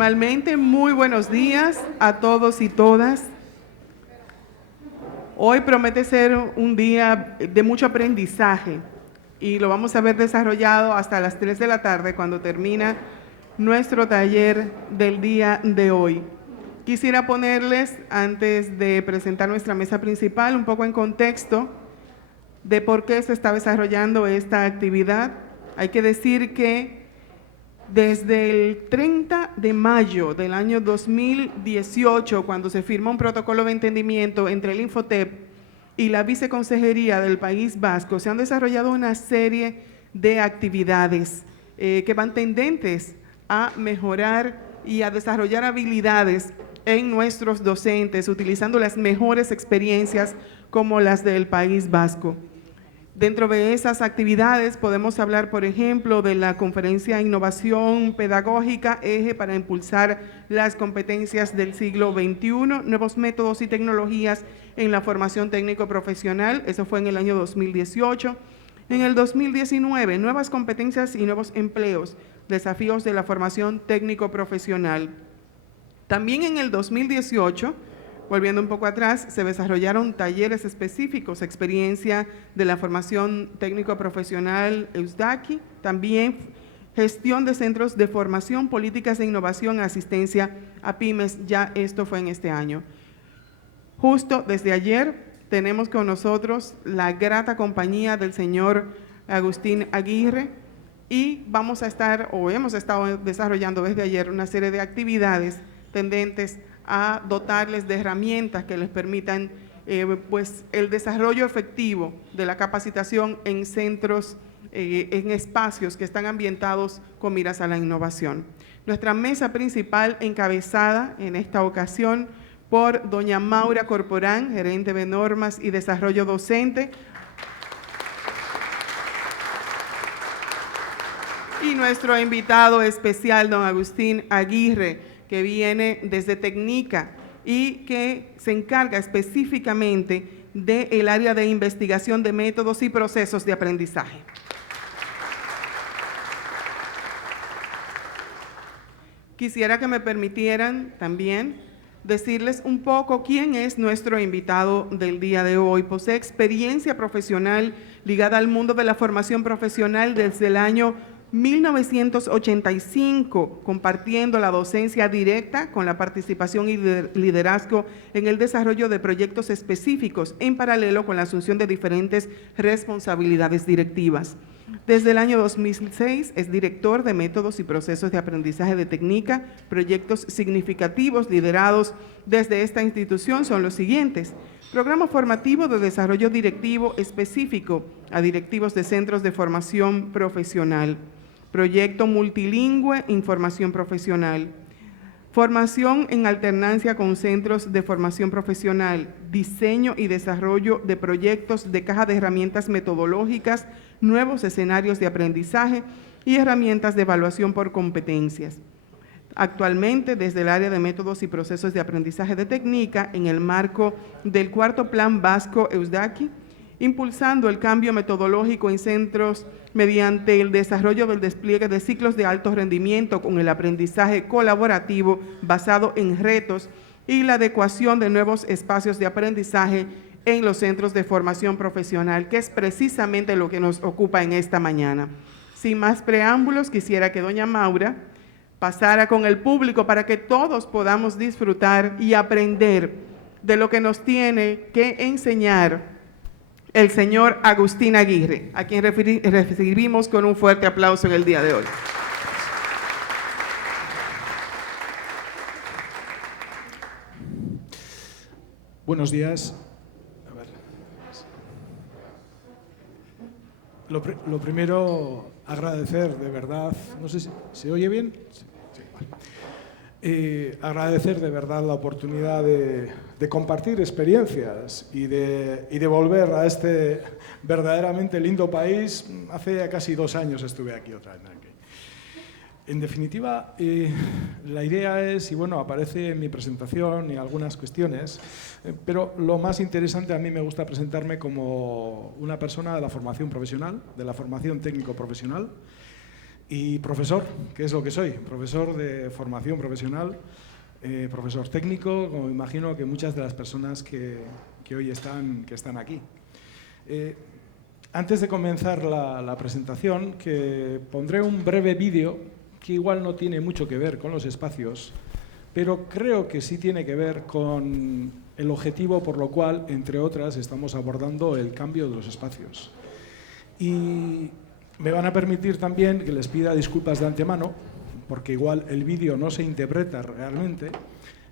Formalmente, muy buenos días a todos y todas. Hoy promete ser un día de mucho aprendizaje y lo vamos a ver desarrollado hasta las 3 de la tarde cuando termina nuestro taller del día de hoy. Quisiera ponerles, antes de presentar nuestra mesa principal, un poco en contexto de por qué se está desarrollando esta actividad. Hay que decir que desde el 30 de mayo del año 2018, cuando se firma un protocolo de entendimiento entre el Infotep y la Viceconsejería del País Vasco, se han desarrollado una serie de actividades que van tendentes a mejorar y a desarrollar habilidades en nuestros docentes, utilizando las mejores experiencias como las del País Vasco. Dentro de esas actividades podemos hablar, por ejemplo, de la conferencia Innovación Pedagógica, eje para impulsar las competencias del siglo XXI, nuevos métodos y tecnologías en la formación técnico-profesional, eso fue en el año 2018. En el 2019, nuevas competencias y nuevos empleos, desafíos de la formación técnico-profesional. También en el 2018, volviendo un poco atrás, se desarrollaron talleres específicos, experiencia de la formación técnico-profesional EUSDACI, también gestión de centros de formación, políticas de innovación, asistencia a pymes, ya esto fue en este año. Justo desde ayer tenemos con nosotros la grata compañía del señor Agustín Aguirre y vamos a estar, o hemos estado desarrollando desde ayer una serie de actividades tendentes a dotarles de herramientas que les permitan pues el desarrollo efectivo de la capacitación en centros, en espacios que están ambientados con miras a la innovación. Nuestra mesa principal encabezada en esta ocasión por doña Maura Corporán, gerente de normas y desarrollo docente, y nuestro invitado especial, don Agustín Aguirre, que viene desde Tecnica y que se encarga específicamente del área de investigación de métodos y procesos de aprendizaje. Quisiera que me permitieran también decirles un poco quién es nuestro invitado del día de hoy. Posee experiencia profesional ligada al mundo de la formación profesional desde el año 1985, compartiendo la docencia directa con la participación y liderazgo en el desarrollo de proyectos específicos en paralelo con la asunción de diferentes responsabilidades directivas. Desde el año 2006 es director de métodos y procesos de aprendizaje de Tecnica. Proyectos significativos liderados desde esta institución son los siguientes: programa formativo de desarrollo directivo específico a directivos de centros de formación profesional, proyecto multilingüe información profesional, formación en alternancia con centros de formación profesional, diseño y desarrollo de proyectos de caja de herramientas metodológicas, nuevos escenarios de aprendizaje y herramientas de evaluación por competencias. Actualmente, desde el área de métodos y procesos de aprendizaje de Tecnica, en el marco del cuarto Plan Vasco EUSDACI, impulsando el cambio metodológico en centros mediante el desarrollo del despliegue de ciclos de alto rendimiento con el aprendizaje colaborativo basado en retos y la adecuación de nuevos espacios de aprendizaje en los centros de formación profesional, que es precisamente lo que nos ocupa en esta mañana. Sin más preámbulos, quisiera que doña Maura pasara con el público para que todos podamos disfrutar y aprender de lo que nos tiene que enseñar el señor Agustín Aguirre, a quien recibimos con un fuerte aplauso en el día de hoy. Buenos días. A ver. Lo primero, agradecer de verdad, no sé si se oye bien. Sí, vale. Agradecer de verdad la oportunidad de compartir experiencias y de volver a este verdaderamente lindo país. Hace casi 2 años estuve aquí otra vez. En definitiva, la idea es, y bueno, aparece en mi presentación y algunas cuestiones, pero lo más interesante, a mí me gusta presentarme como una persona de la formación profesional, de la formación técnico-profesional, Y profesor, ¿qué es lo que soy? Profesor de formación profesional, profesor técnico, como imagino que muchas de las personas que hoy están aquí. Antes de comenzar la presentación, que pondré un breve vídeo que igual no tiene mucho que ver con los espacios, pero creo que sí tiene que ver con el objetivo por lo cual, entre otras, estamos abordando el cambio de los espacios. Y me van a permitir también que les pida disculpas de antemano, porque igual el vídeo no se interpreta realmente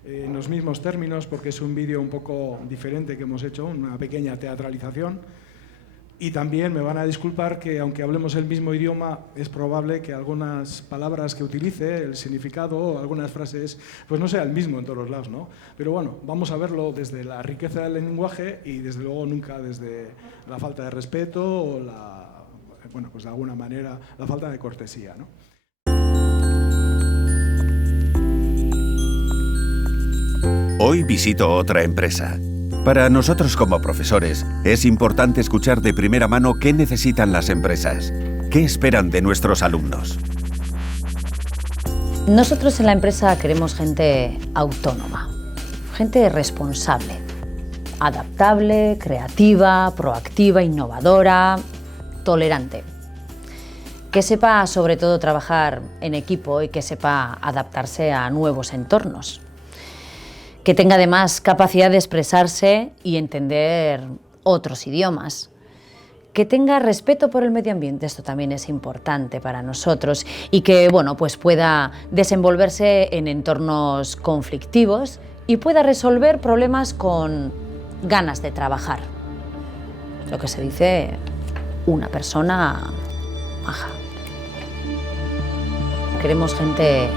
en los mismos términos, porque es un vídeo un poco diferente que hemos hecho, una pequeña teatralización. Y también me van a disculpar que, aunque hablemos el mismo idioma, es probable que algunas palabras que utilice, el significado, algunas frases, pues no sea el mismo en todos los lados, ¿no? Pero bueno, vamos a verlo desde la riqueza del lenguaje y desde luego nunca desde la falta de respeto o bueno, pues de alguna manera la falta de cortesía, ¿no? Hoy visito otra empresa. Para nosotros como profesores, es importante escuchar de primera mano qué necesitan las empresas, qué esperan de nuestros alumnos. Nosotros en la empresa queremos gente autónoma, gente responsable, adaptable, creativa, proactiva, innovadora, tolerante. Que sepa sobre todo trabajar en equipo y que sepa adaptarse a nuevos entornos. Que tenga además capacidad de expresarse y entender otros idiomas. Que tenga respeto por el medio ambiente, esto también es importante para nosotros, y que bueno, pues pueda desenvolverse en entornos conflictivos y pueda resolver problemas con ganas de trabajar. Lo que se dice una persona maja. Queremos gente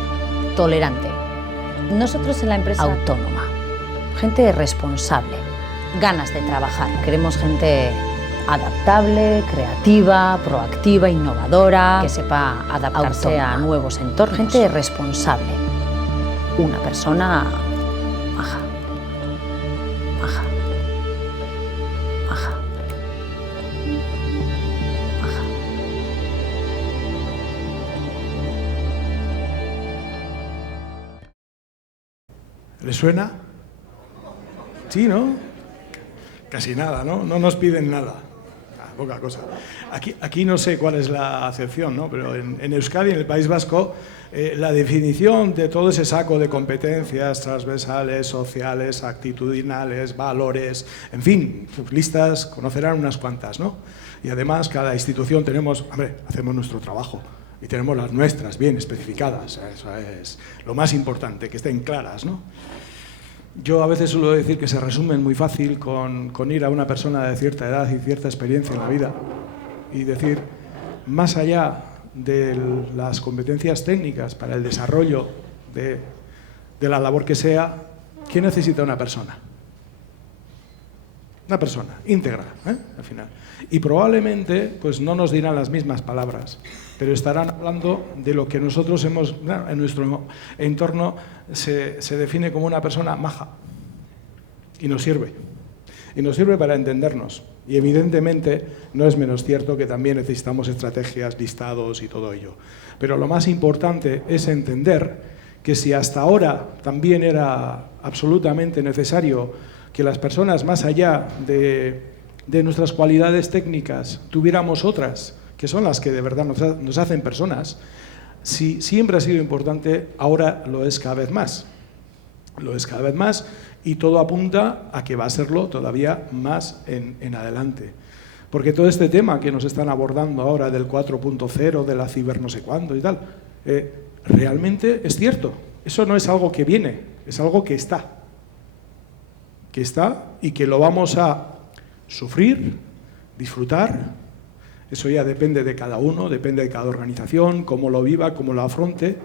tolerante. Nosotros en la empresa autónoma, gente responsable, ganas de trabajar. Queremos gente adaptable, creativa, proactiva, innovadora, que sepa adaptarse a nuevos entornos. Gente responsable, una persona maja, maja, maja, maja. ¿Les suena? Sí, ¿no? Casi nada, ¿no? No nos piden nada. Poca cosa. Aquí no sé cuál es la acepción, ¿no? Pero en Euskadi, en el País Vasco, la definición de todo ese saco de competencias transversales, sociales, actitudinales, valores, en fin, listas, conocerán unas cuantas, ¿no? Y además, cada institución hacemos nuestro trabajo. Y tenemos las nuestras bien especificadas. Eso es lo más importante, que estén claras, ¿no? Yo a veces suelo decir que se resumen muy fácil con ir a una persona de cierta edad y cierta experiencia en la vida y decir, más allá de las competencias técnicas para el desarrollo de la labor que sea, ¿qué necesita una persona? Una persona íntegra, al final. Y probablemente pues no nos dirán las mismas palabras, pero estarán hablando de lo que nosotros hemos, en nuestro entorno se define como una persona maja. Y nos sirve. Y nos sirve para entendernos. Y evidentemente no es menos cierto que también necesitamos estrategias, listados y todo ello. Pero lo más importante es entender que si hasta ahora también era absolutamente necesario que las personas, más allá de nuestras cualidades técnicas, tuviéramos otras, que son las que de verdad nos hacen personas, si siempre ha sido importante, ahora lo es cada vez más. Lo es cada vez más y todo apunta a que va a serlo todavía más en adelante. Porque todo este tema que nos están abordando ahora del 4.0, de la ciber no sé cuándo y tal, realmente es cierto. Eso no es algo que viene, es algo que está. Que está y que lo vamos a sufrir, disfrutar. Eso ya depende de cada uno, depende de cada organización, cómo lo viva, cómo lo afronte,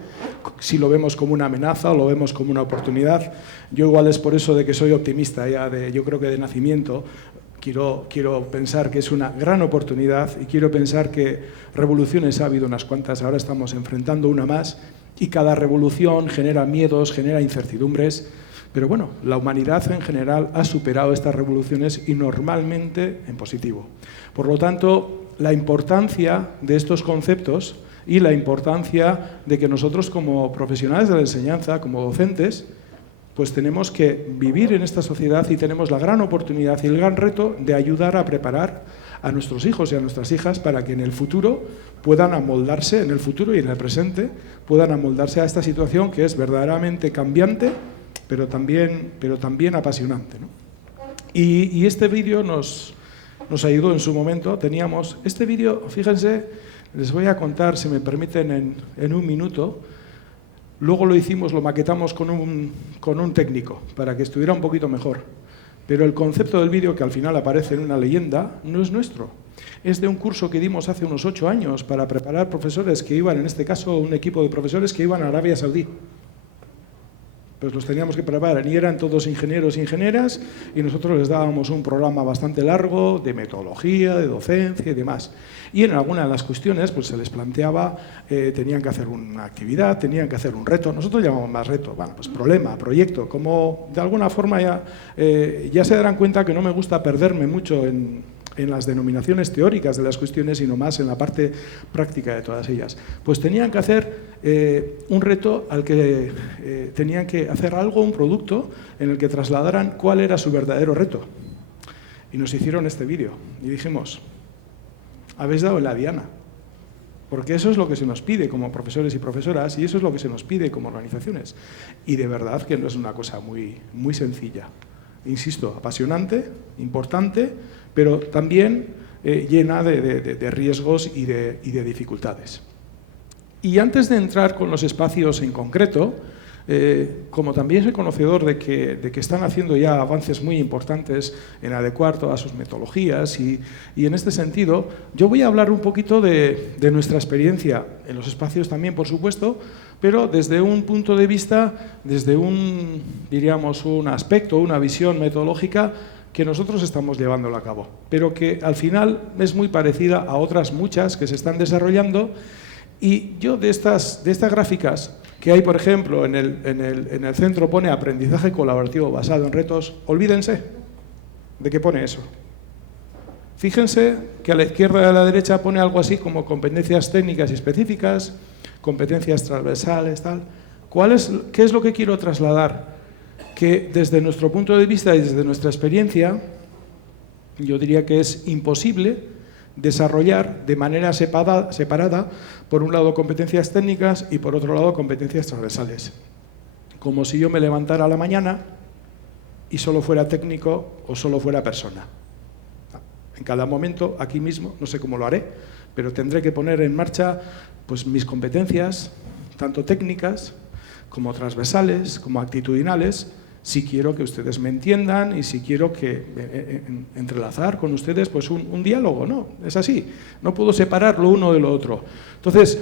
si lo vemos como una amenaza o lo vemos como una oportunidad. Yo igual es por eso de que soy optimista, yo creo que de nacimiento quiero pensar que es una gran oportunidad y quiero pensar que revoluciones ha habido unas cuantas, ahora estamos enfrentando una más y cada revolución genera miedos, genera incertidumbres. Pero bueno, la humanidad en general ha superado estas revoluciones y normalmente en positivo. Por lo tanto, la importancia de estos conceptos y la importancia de que nosotros como profesionales de la enseñanza, como docentes, pues tenemos que vivir en esta sociedad y tenemos la gran oportunidad y el gran reto de ayudar a preparar a nuestros hijos y a nuestras hijas para que en el futuro puedan amoldarse, en el futuro y en el presente, puedan amoldarse a esta situación que es verdaderamente cambiante, pero también apasionante, ¿no? Y este vídeo nos ayudó en su momento. Teníamos este vídeo, fíjense, les voy a contar, si me permiten, en un minuto. Luego lo maquetamos con un técnico para que estuviera un poquito mejor. Pero el concepto del vídeo, que al final aparece en una leyenda, no es nuestro. Es de un curso que dimos hace unos 8 años para preparar profesores que iban, en este caso un equipo de profesores que iban a Arabia Saudí. Pues los teníamos que preparar y eran todos ingenieros e ingenieras y nosotros les dábamos un programa bastante largo de metodología, de docencia y demás. Y en alguna de las cuestiones pues se les planteaba, tenían que hacer una actividad, tenían que hacer un reto. Nosotros llamamos más reto, bueno, pues problema, proyecto. Como de alguna forma ya se darán cuenta que no me gusta perderme mucho en las denominaciones teóricas de las cuestiones, sino más en la parte práctica de todas ellas. Pues tenían que hacer un reto al que tenían que hacer algo, un producto, en el que trasladaran cuál era su verdadero reto. Y nos hicieron este vídeo. Y dijimos, habéis dado en la diana. Porque eso es lo que se nos pide como profesores y profesoras, y eso es lo que se nos pide como organizaciones. Y de verdad que no es una cosa muy sencilla. Insisto, apasionante, importante, pero también llena de riesgos y de dificultades. Y antes de entrar con los espacios en concreto, como también soy conocedor de que están haciendo ya avances muy importantes en adecuar todas sus metodologías y en este sentido, yo voy a hablar un poquito de nuestra experiencia en los espacios también, por supuesto, pero desde un punto de vista, desde un aspecto, una visión metodológica que nosotros estamos llevándolo a cabo, pero que al final es muy parecida a otras muchas que se están desarrollando. Y yo de estas gráficas que hay, por ejemplo, en el centro pone aprendizaje colaborativo basado en retos, olvídense de que pone eso. Fíjense que a la izquierda y a la derecha pone algo así como competencias técnicas y específicas, competencias transversales, tal. ¿Qué es lo que quiero trasladar? Que desde nuestro punto de vista y desde nuestra experiencia, yo diría que es imposible desarrollar de manera separada, por un lado competencias técnicas y por otro lado competencias transversales. Como si yo me levantara a la mañana y solo fuera técnico o solo fuera persona. En cada momento, aquí mismo, no sé cómo lo haré, pero tendré que poner en marcha pues, mis competencias, tanto técnicas como transversales, como actitudinales, si quiero que ustedes me entiendan y si quiero entrelazar con ustedes pues un diálogo, ¿no? Es así, no puedo separar lo uno de lo otro. Entonces,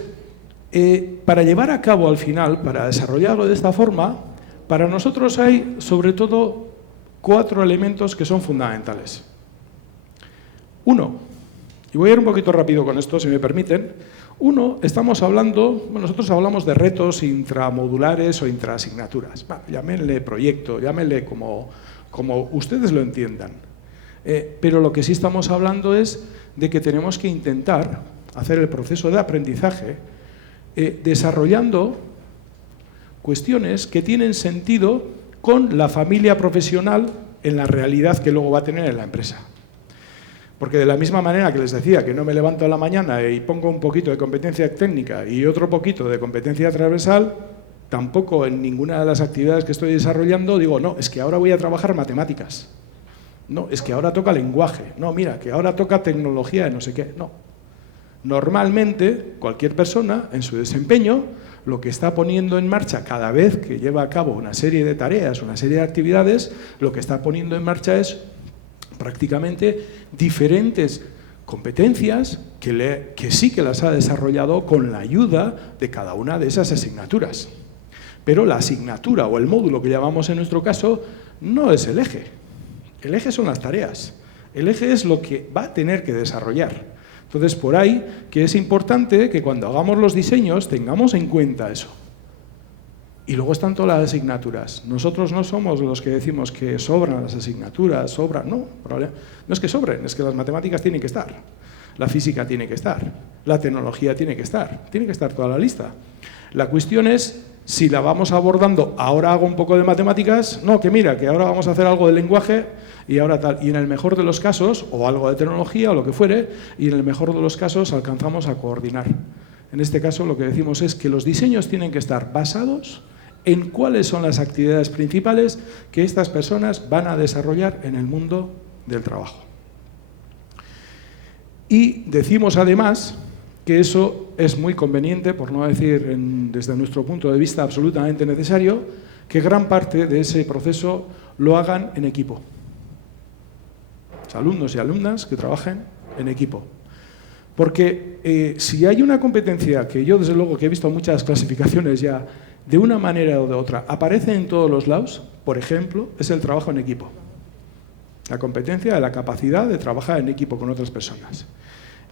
para llevar a cabo al final, para desarrollarlo de esta forma, para nosotros hay sobre todo 4 elementos que son fundamentales. Uno, y voy a ir un poquito rápido con esto, si me permiten. Uno, nosotros hablamos de retos intramodulares o intraasignaturas. Llámenle proyecto, llámenle como ustedes lo entiendan. Pero lo que sí estamos hablando es de que tenemos que intentar hacer el proceso de aprendizaje desarrollando cuestiones que tienen sentido con la familia profesional en la realidad que luego va a tener en la empresa. Porque de la misma manera que les decía que no me levanto a la mañana y pongo un poquito de competencia técnica y otro poquito de competencia transversal, tampoco en ninguna de las actividades que estoy desarrollando digo, no, es que ahora voy a trabajar matemáticas. No, es que ahora toca lenguaje. No, mira, que ahora toca tecnología de no sé qué. No. Normalmente, cualquier persona en su desempeño lo que está poniendo en marcha cada vez que lleva a cabo una serie de tareas, una serie de actividades, lo que está poniendo en marcha es prácticamente diferentes competencias que sí que las ha desarrollado con la ayuda de cada una de esas asignaturas. Pero la asignatura o el módulo que llamamos en nuestro caso no es el eje. El eje son las tareas. El eje es lo que va a tener que desarrollar. Entonces, por ahí que es importante que cuando hagamos los diseños tengamos en cuenta eso. Y luego están todas las asignaturas. Nosotros no somos los que decimos que sobran las asignaturas, sobran, no es que sobren, es que las matemáticas tienen que estar, la física tiene que estar, la tecnología tiene que estar toda la lista. La cuestión es si la vamos abordando, ahora hago un poco de matemáticas, no, que mira, que ahora vamos a hacer algo de lenguaje y ahora tal. Y en el mejor de los casos, o algo de tecnología o lo que fuere, y en el mejor de los casos alcanzamos a coordinar. En este caso lo que decimos es que los diseños tienen que estar basados en cuáles son las actividades principales que estas personas van a desarrollar en el mundo del trabajo. Y decimos además que eso es muy conveniente, por no decir desde nuestro punto de vista absolutamente necesario, que gran parte de ese proceso lo hagan en equipo. Alumnos y alumnas que trabajen en equipo. Porque si hay una competencia que yo desde luego que he visto muchas clasificaciones ya, de una manera o de otra, aparece en todos los lados, por ejemplo, es el trabajo en equipo. La competencia de la capacidad de trabajar en equipo con otras personas.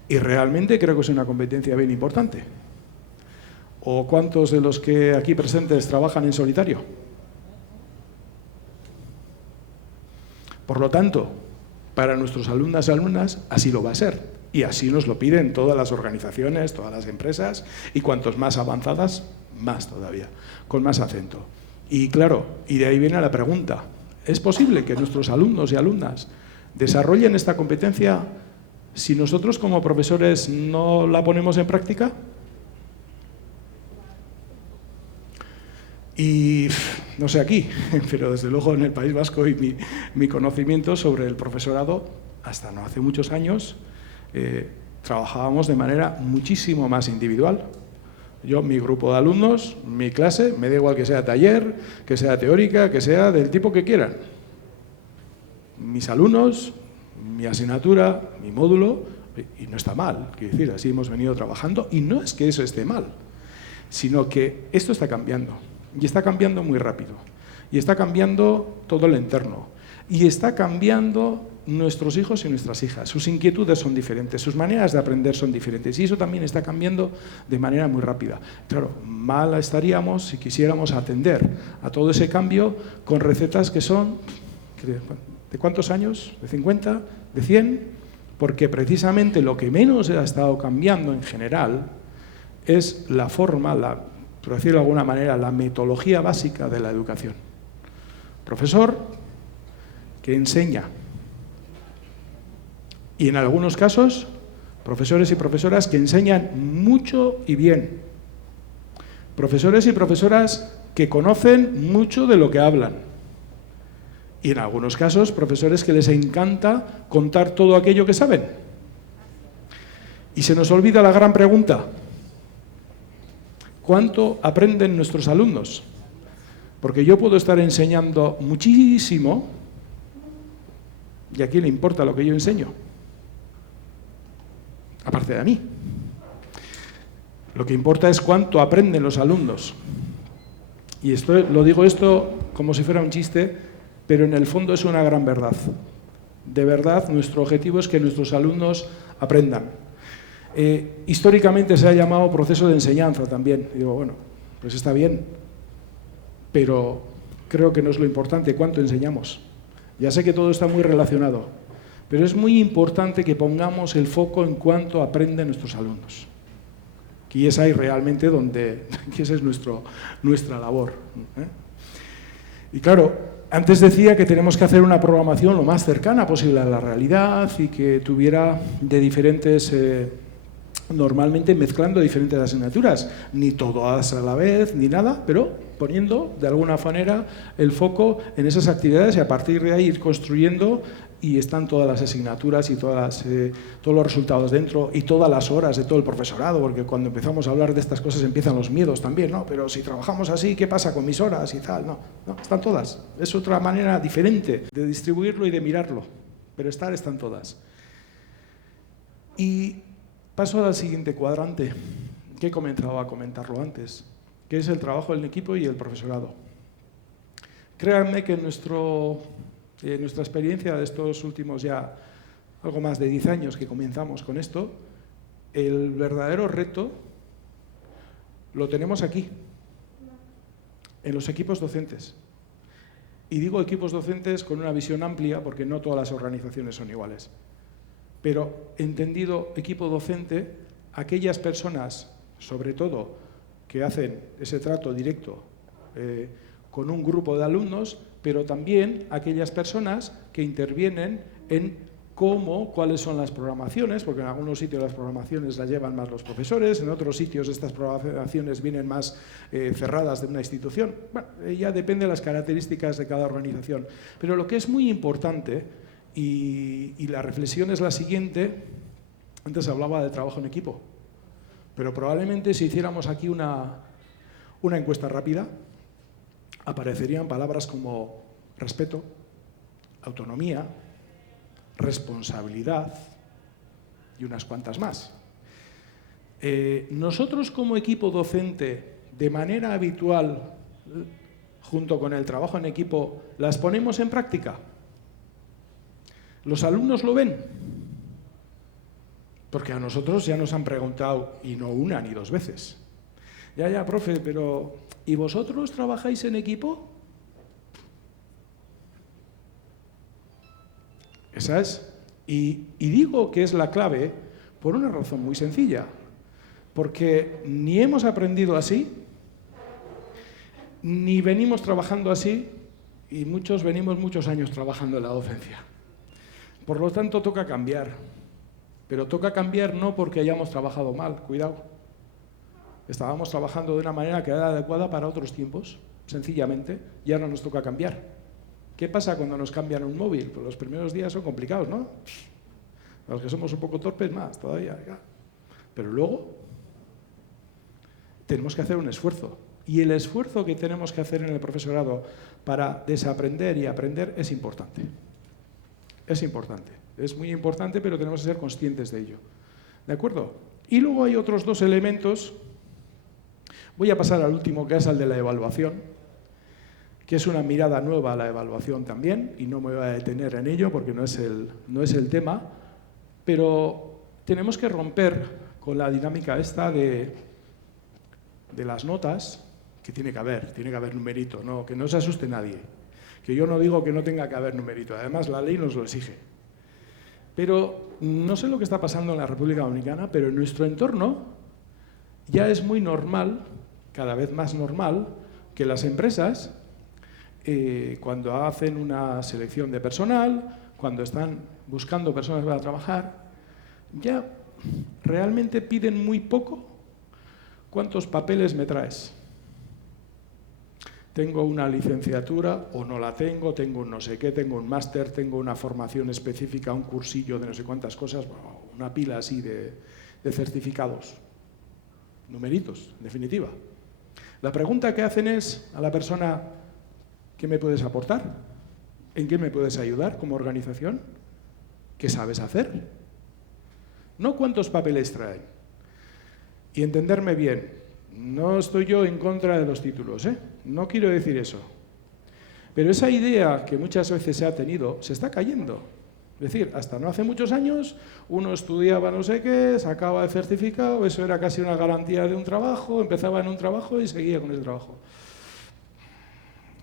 Y realmente creo que es una competencia bien importante. ¿O cuántos de los que aquí presentes trabajan en solitario? Por lo tanto, para nuestros alumnas y alumnas así lo va a ser. Y así nos lo piden todas las organizaciones, todas las empresas, y cuantos más avanzadas, más todavía, con más acento. Y claro, y de ahí viene la pregunta, ¿es posible que nuestros alumnos y alumnas desarrollen esta competencia si nosotros como profesores no la ponemos en práctica? Y no sé aquí, pero desde luego en el País Vasco y mi conocimiento sobre el profesorado, hasta no hace muchos años, trabajábamos de manera muchísimo más individual. Yo, mi grupo de alumnos, mi clase, me da igual que sea taller, que sea teórica, que sea del tipo que quieran. Mis alumnos, mi asignatura, mi módulo, y no está mal, quiero decir, así hemos venido trabajando, y no es que eso esté mal, sino que esto está cambiando, y está cambiando muy rápido, y está cambiando todo el entorno, y está cambiando nuestros hijos y nuestras hijas. Sus inquietudes son diferentes, sus maneras de aprender son diferentes, y eso también está cambiando de manera muy rápida. Claro, mal estaríamos si quisiéramos atender a todo ese cambio con recetas que son, ¿de cuántos años? ¿De 50? ¿De 100? Porque precisamente lo que menos ha estado cambiando en general es la forma, por decirlo de alguna manera, la metodología básica de la educación. Profesor que enseña. Y en algunos casos, profesores y profesoras que enseñan mucho y bien. Profesores y profesoras que conocen mucho de lo que hablan. Y en algunos casos, profesores que les encanta contar todo aquello que saben. Y se nos olvida la gran pregunta: ¿cuánto aprenden nuestros alumnos? Porque yo puedo estar enseñando muchísimo, ¿y a quién le importa lo que yo enseño? Aparte de a mí. Lo que importa es cuánto aprenden los alumnos. Y lo digo esto como si fuera un chiste, pero en el fondo es una gran verdad. De verdad, nuestro objetivo es que nuestros alumnos aprendan. Históricamente se ha llamado proceso de enseñanza también. Y digo, bueno, pues está bien, pero creo que no es lo importante cuánto enseñamos. Ya sé que todo está muy relacionado, pero es muy importante que pongamos el foco en cuánto aprenden nuestros alumnos. Y es ahí realmente donde, que esa es nuestra labor. Y claro, antes decía que tenemos que hacer una programación lo más cercana posible a la realidad y que tuviera de diferentes, normalmente mezclando diferentes asignaturas, ni todas a la vez, ni nada, pero poniendo de alguna manera el foco en esas actividades y a partir de ahí ir construyendo. Y están todas las asignaturas y todos los resultados dentro y todas las horas de todo el profesorado, porque cuando empezamos a hablar de estas cosas empiezan los miedos también, ¿no? Pero si trabajamos así, ¿qué pasa con mis horas y tal? No, están todas. Es otra manera diferente de distribuirlo y de mirarlo, pero están todas. Y paso al siguiente cuadrante, que he comenzado a comentarlo antes, que es el trabajo en equipo y el profesorado. Créanme que nuestra experiencia de estos últimos ya algo más de 10 años que comenzamos con esto, el verdadero reto lo tenemos aquí. en los equipos docentes. Y digo equipos docentes con una visión amplia porque no todas las organizaciones son iguales. Pero entendido equipo docente, aquellas personas, sobre todo, que hacen ese trato directo con un grupo de alumnos, pero también aquellas personas que intervienen en cuáles son las programaciones, porque en algunos sitios las programaciones las llevan más los profesores, en otros sitios estas programaciones vienen más cerradas de una institución. Bueno, ya depende de las características de cada organización. Pero lo que es muy importante, y la reflexión es la siguiente, antes hablaba de trabajo en equipo, pero probablemente si hiciéramos aquí una encuesta rápida, aparecerían palabras como respeto, autonomía, responsabilidad y unas cuantas más. Nosotros como equipo docente, de manera habitual, junto con el trabajo en equipo, ¿las ponemos en práctica? ¿Los alumnos lo ven? Porque a nosotros ya nos han preguntado, y no una ni dos veces. Ya, profe, pero ¿y vosotros trabajáis en equipo? Esa es. Y digo que es la clave por una razón muy sencilla. Porque ni hemos aprendido así, ni venimos trabajando así, y muchos venimos muchos años trabajando en la docencia. Por lo tanto, toca cambiar. Pero toca cambiar no porque hayamos trabajado mal, cuidado. Estábamos trabajando de una manera que era adecuada para otros tiempos, sencillamente, y ahora nos toca cambiar. ¿Qué pasa cuando nos cambian un móvil? Pues los primeros días son complicados, ¿no? Los que somos un poco torpes más todavía. Pero luego tenemos que hacer un esfuerzo. Y el esfuerzo que tenemos que hacer en el profesorado para desaprender y aprender es importante. Es importante. Es muy importante, pero tenemos que ser conscientes de ello. ¿De acuerdo? Y luego hay otros dos elementos. Voy a pasar al último, que es el de la evaluación, que es una mirada nueva a la evaluación también, y no me voy a detener en ello porque no es el tema, pero tenemos que romper con la dinámica esta de las notas, que tiene que haber numerito, no, que no se asuste nadie, que yo no digo que no tenga que haber numerito, además la ley nos lo exige. Pero no sé lo que está pasando en la República Dominicana, pero en nuestro entorno ya es muy normal, cada vez más normal, que las empresas, cuando hacen una selección de personal, cuando están buscando personas para trabajar, ya realmente piden muy poco. ¿Cuántos papeles me traes? Tengo una licenciatura o no la tengo, tengo un no sé qué, tengo un máster, tengo una formación específica, un cursillo de no sé cuántas cosas, bueno, una pila así de certificados, numeritos, en definitiva. La pregunta que hacen es a la persona: ¿qué me puedes aportar? ¿En qué me puedes ayudar como organización? ¿Qué sabes hacer? No cuántos papeles traen. Y entenderme bien, no estoy yo en contra de los títulos, ¿eh? No quiero decir eso. Pero esa idea que muchas veces se ha tenido se está cayendo. Es decir, hasta no hace muchos años uno estudiaba no sé qué, sacaba el certificado, eso era casi una garantía de un trabajo, empezaba en un trabajo y seguía con ese trabajo.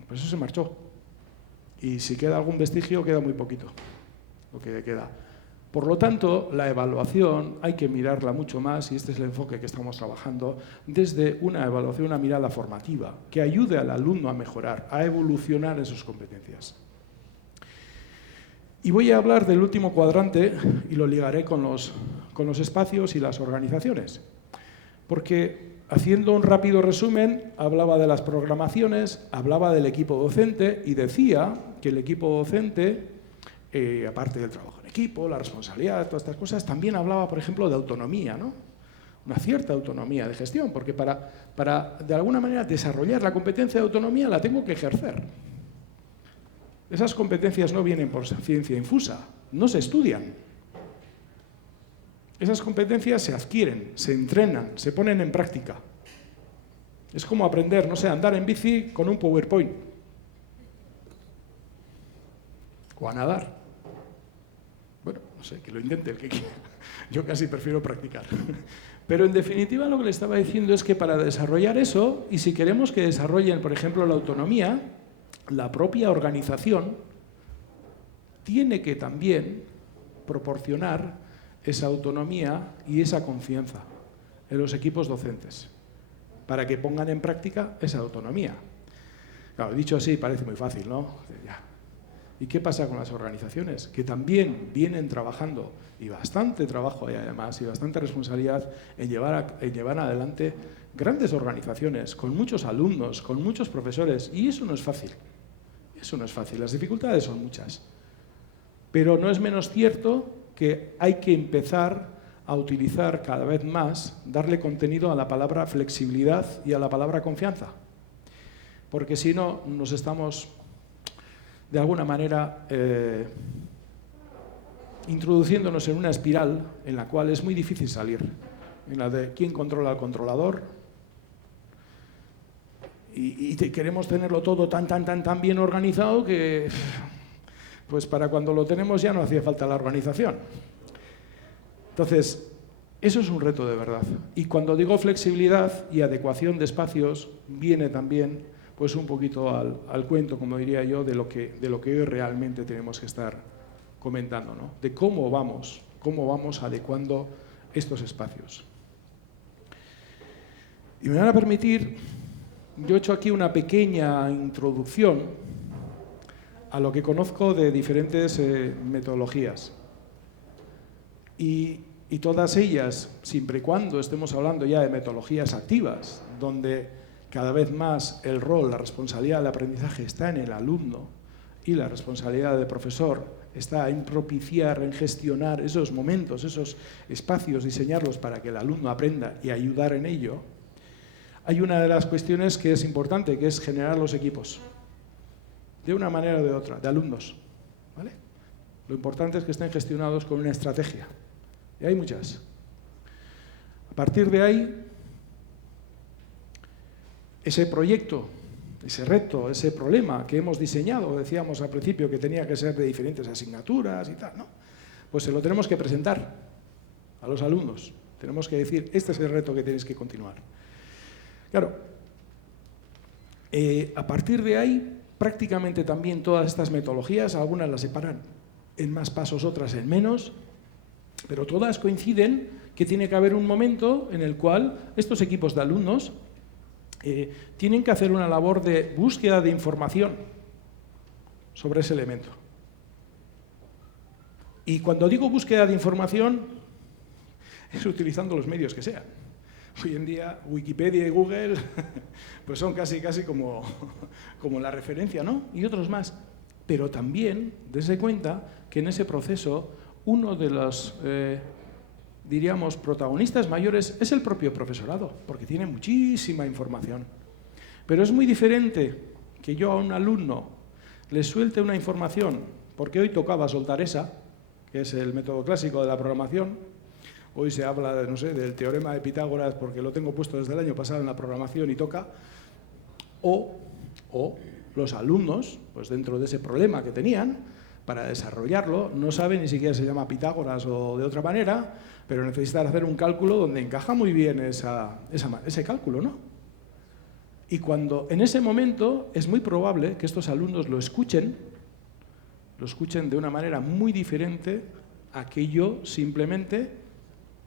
Pues eso se marchó. Y si queda algún vestigio, queda muy poquito lo que queda. Por lo tanto, la evaluación hay que mirarla mucho más, y este es el enfoque que estamos trabajando, desde una evaluación, una mirada formativa, que ayude al alumno a mejorar, a evolucionar en sus competencias. Y voy a hablar del último cuadrante, y lo ligaré con los espacios y las organizaciones. Porque, haciendo un rápido resumen, hablaba de las programaciones, hablaba del equipo docente, y decía que el equipo docente, aparte del trabajo en equipo, la responsabilidad, todas estas cosas, también hablaba, por ejemplo, de autonomía, ¿no? Una cierta autonomía de gestión, porque para de alguna manera desarrollar la competencia de autonomía la tengo que ejercer. Esas competencias no vienen por ciencia infusa, no se estudian. Esas competencias se adquieren, se entrenan, se ponen en práctica. Es como aprender, no sé, a andar en bici con un PowerPoint. O a nadar. Bueno, no sé, que lo intente el que quiera. Yo casi prefiero practicar. Pero en definitiva lo que le estaba diciendo es que para desarrollar eso, y si queremos que desarrollen, por ejemplo, la autonomía, la propia organización tiene que también proporcionar esa autonomía y esa confianza en los equipos docentes, para que pongan en práctica esa autonomía. Claro, dicho así parece muy fácil, ¿no? Ya. ¿Y qué pasa con las organizaciones? Que también vienen trabajando, y bastante trabajo hay además, y bastante responsabilidad en llevar adelante grandes organizaciones, con muchos alumnos, con muchos profesores, y eso no es fácil. Eso no es fácil, las dificultades son muchas. Pero no es menos cierto que hay que empezar a utilizar cada vez más, darle contenido a la palabra flexibilidad y a la palabra confianza. Porque si no, nos estamos, de alguna manera, introduciéndonos en una espiral en la cual es muy difícil salir. En la de quién controla al controlador. Y queremos tenerlo todo tan bien organizado que, pues para cuando lo tenemos ya no hacía falta la organización. Entonces, eso es un reto de verdad. Y cuando digo flexibilidad y adecuación de espacios, viene también pues un poquito al cuento, como diría yo, de lo que hoy realmente tenemos que estar comentando, ¿no? De cómo vamos adecuando estos espacios. Y me van a permitir, yo he hecho aquí una pequeña introducción a lo que conozco de diferentes metodologías. Y todas ellas, siempre y cuando estemos hablando ya de metodologías activas, donde cada vez más el rol, la responsabilidad del aprendizaje está en el alumno y la responsabilidad del profesor está en propiciar, en gestionar esos momentos, esos espacios, diseñarlos para que el alumno aprenda y ayudar en ello, hay una de las cuestiones que es importante, que es generar los equipos, de una manera o de otra, de alumnos, ¿vale? Lo importante es que estén gestionados con una estrategia. Y hay muchas. A partir de ahí, ese proyecto, ese reto, ese problema que hemos diseñado, decíamos al principio que tenía que ser de diferentes asignaturas y tal, ¿no? Pues se lo tenemos que presentar a los alumnos. Tenemos que decir, este es el reto que tenéis que continuar. Claro, a partir de ahí, prácticamente también todas estas metodologías, algunas las separan en más pasos, otras en menos, pero todas coinciden que tiene que haber un momento en el cual estos equipos de alumnos tienen que hacer una labor de búsqueda de información sobre ese elemento. Y cuando digo búsqueda de información, es utilizando los medios que sean. Hoy en día Wikipedia y Google pues son casi como la referencia, ¿no? Y otros más. Pero también, dése cuenta que en ese proceso uno de los, diríamos, protagonistas mayores es el propio profesorado, porque tiene muchísima información. Pero es muy diferente que yo a un alumno le suelte una información, porque hoy tocaba soltar esa, que es el método clásico de la programación. Hoy se habla, no sé, del teorema de Pitágoras, porque lo tengo puesto desde el año pasado en la programación y toca. O los alumnos, pues dentro de ese problema que tenían, para desarrollarlo, no saben ni siquiera se llama Pitágoras o de otra manera, pero necesitan hacer un cálculo donde encaja muy bien ese cálculo, ¿no? Y cuando en ese momento es muy probable que estos alumnos lo escuchen de una manera muy diferente a que yo simplemente,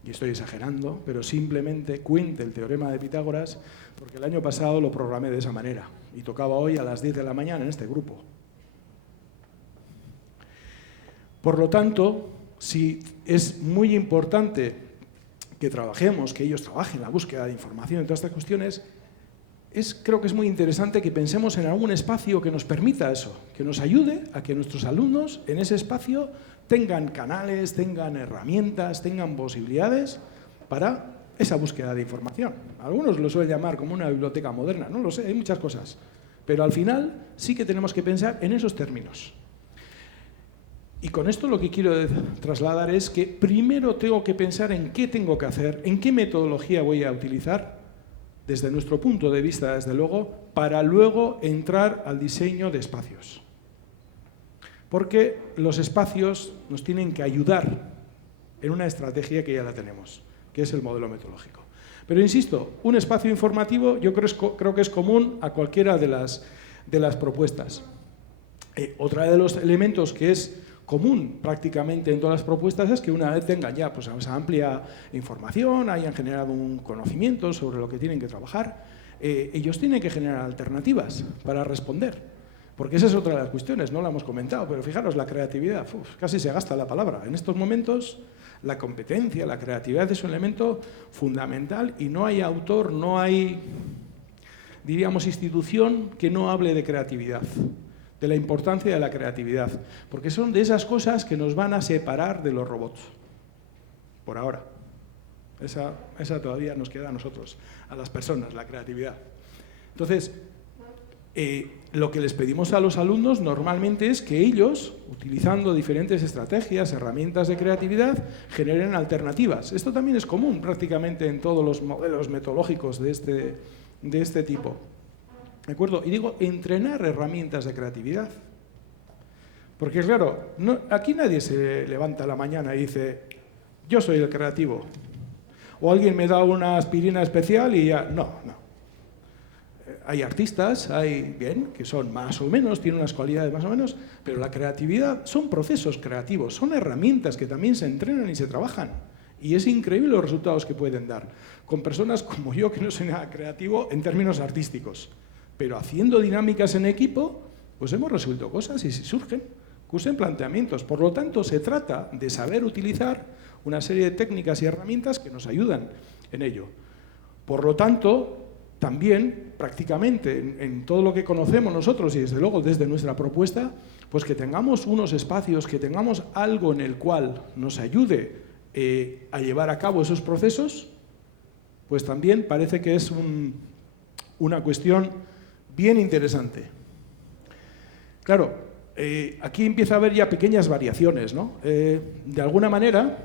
y estoy exagerando, pero simplemente cuente el teorema de Pitágoras, porque el año pasado lo programé de esa manera y tocaba hoy a las 10 de la mañana en este grupo. Por lo tanto, si es muy importante que trabajemos, que ellos trabajen la búsqueda de información en todas estas cuestiones, creo que es muy interesante que pensemos en algún espacio que nos permita eso, que nos ayude a que nuestros alumnos en ese espacio tengan canales, tengan herramientas, tengan posibilidades para esa búsqueda de información. Algunos lo suelen llamar como una biblioteca moderna, no lo sé, hay muchas cosas. Pero al final sí que tenemos que pensar en esos términos. Y con esto lo que quiero trasladar es que primero tengo que pensar en qué tengo que hacer, en qué metodología voy a utilizar, desde nuestro punto de vista, desde luego, para luego entrar al diseño de espacios. porque los espacios nos tienen que ayudar en una estrategia que ya la tenemos, que es el modelo metodológico. Pero insisto, un espacio informativo yo creo que es común a cualquiera de las propuestas. Otro de los elementos que es común prácticamente en todas las propuestas es que una vez tengan ya pues, esa amplia información, hayan generado un conocimiento sobre lo que tienen que trabajar, ellos tienen que generar alternativas para responder. Porque esa es otra de las cuestiones, no la hemos comentado, pero fijaros, la creatividad, casi se gasta la palabra. En estos momentos la competencia, la creatividad es un elemento fundamental y no hay autor, no hay, diríamos, institución que no hable de creatividad, de la importancia de la creatividad, porque son de esas cosas que nos van a separar de los robots, por ahora. Esa todavía nos queda a nosotros, a las personas, la creatividad. Entonces, lo que les pedimos a los alumnos normalmente es que ellos, utilizando diferentes estrategias, herramientas de creatividad, generen alternativas. Esto también es común prácticamente en todos los modelos metodológicos de este tipo. ¿De acuerdo? Y digo, entrenar herramientas de creatividad. Porque claro, aquí nadie se levanta a la mañana y dice, yo soy el creativo. O alguien me da una aspirina especial y ya, no. Hay artistas, que son más o menos, tienen unas cualidades más o menos, pero la creatividad son procesos creativos, son herramientas que también se entrenan y se trabajan. Y es increíble los resultados que pueden dar, con personas como yo, que no soy nada creativo en términos artísticos. Pero haciendo dinámicas en equipo, pues hemos resuelto cosas y surgen planteamientos. Por lo tanto, se trata de saber utilizar una serie de técnicas y herramientas que nos ayudan en ello. Por lo tanto, también, prácticamente, en todo lo que conocemos nosotros y desde luego desde nuestra propuesta, pues que tengamos unos espacios, que tengamos algo en el cual nos ayude a llevar a cabo esos procesos, pues también parece que es una cuestión bien interesante. Claro, aquí empieza a haber ya pequeñas variaciones, ¿no? De alguna manera,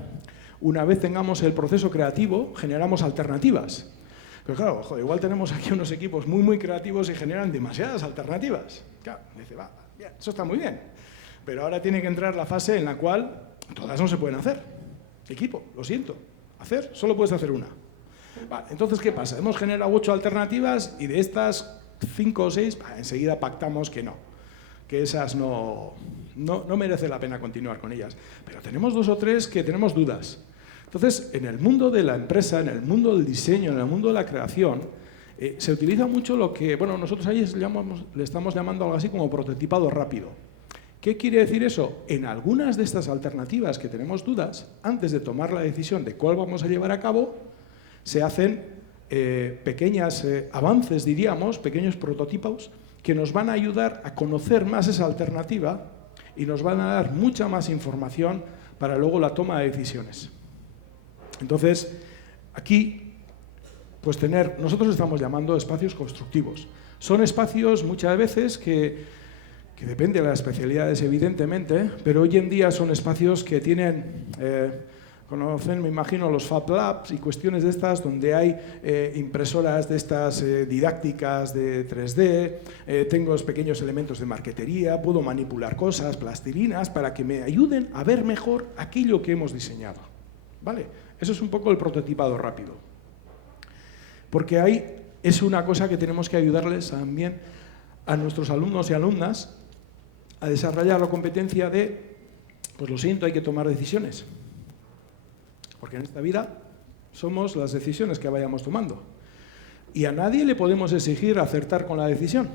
una vez tengamos el proceso creativo, generamos alternativas. Pero claro, igual tenemos aquí unos equipos muy creativos y generan demasiadas alternativas. Claro, dice, bien, eso está muy bien. Pero ahora tiene que entrar la fase en la cual todas no se pueden hacer. Equipo, lo siento, solo puedes hacer una. Entonces, ¿qué pasa? Hemos generado 8 alternativas y de estas 5 o 6, enseguida pactamos que no. Que esas no merece la pena continuar con ellas. Pero tenemos 2 o 3 que tenemos dudas. Entonces, en el mundo de la empresa, en el mundo del diseño, en el mundo de la creación, se utiliza mucho lo que, nosotros ahí le estamos llamando algo así como prototipado rápido. ¿Qué quiere decir eso? En algunas de estas alternativas que tenemos dudas, antes de tomar la decisión de cuál vamos a llevar a cabo, se hacen pequeños avances, diríamos, pequeños prototipos, que nos van a ayudar a conocer más esa alternativa y nos van a dar mucha más información para luego la toma de decisiones. Entonces, aquí, pues nosotros estamos llamando espacios constructivos. Son espacios muchas veces que depende de las especialidades, evidentemente, pero hoy en día son espacios que tienen, conocen, me imagino, los Fab Labs y cuestiones de estas, donde hay impresoras de estas didácticas de 3D, tengo los pequeños elementos de marquetería, puedo manipular cosas, plastilinas, para que me ayuden a ver mejor aquello que hemos diseñado. ¿Vale? Eso es un poco el prototipado rápido. Porque ahí es una cosa que tenemos que ayudarles también a nuestros alumnos y alumnas a desarrollar la competencia de, pues lo siento, hay que tomar decisiones. Porque en esta vida somos las decisiones que vayamos tomando. Y a nadie le podemos exigir acertar con la decisión.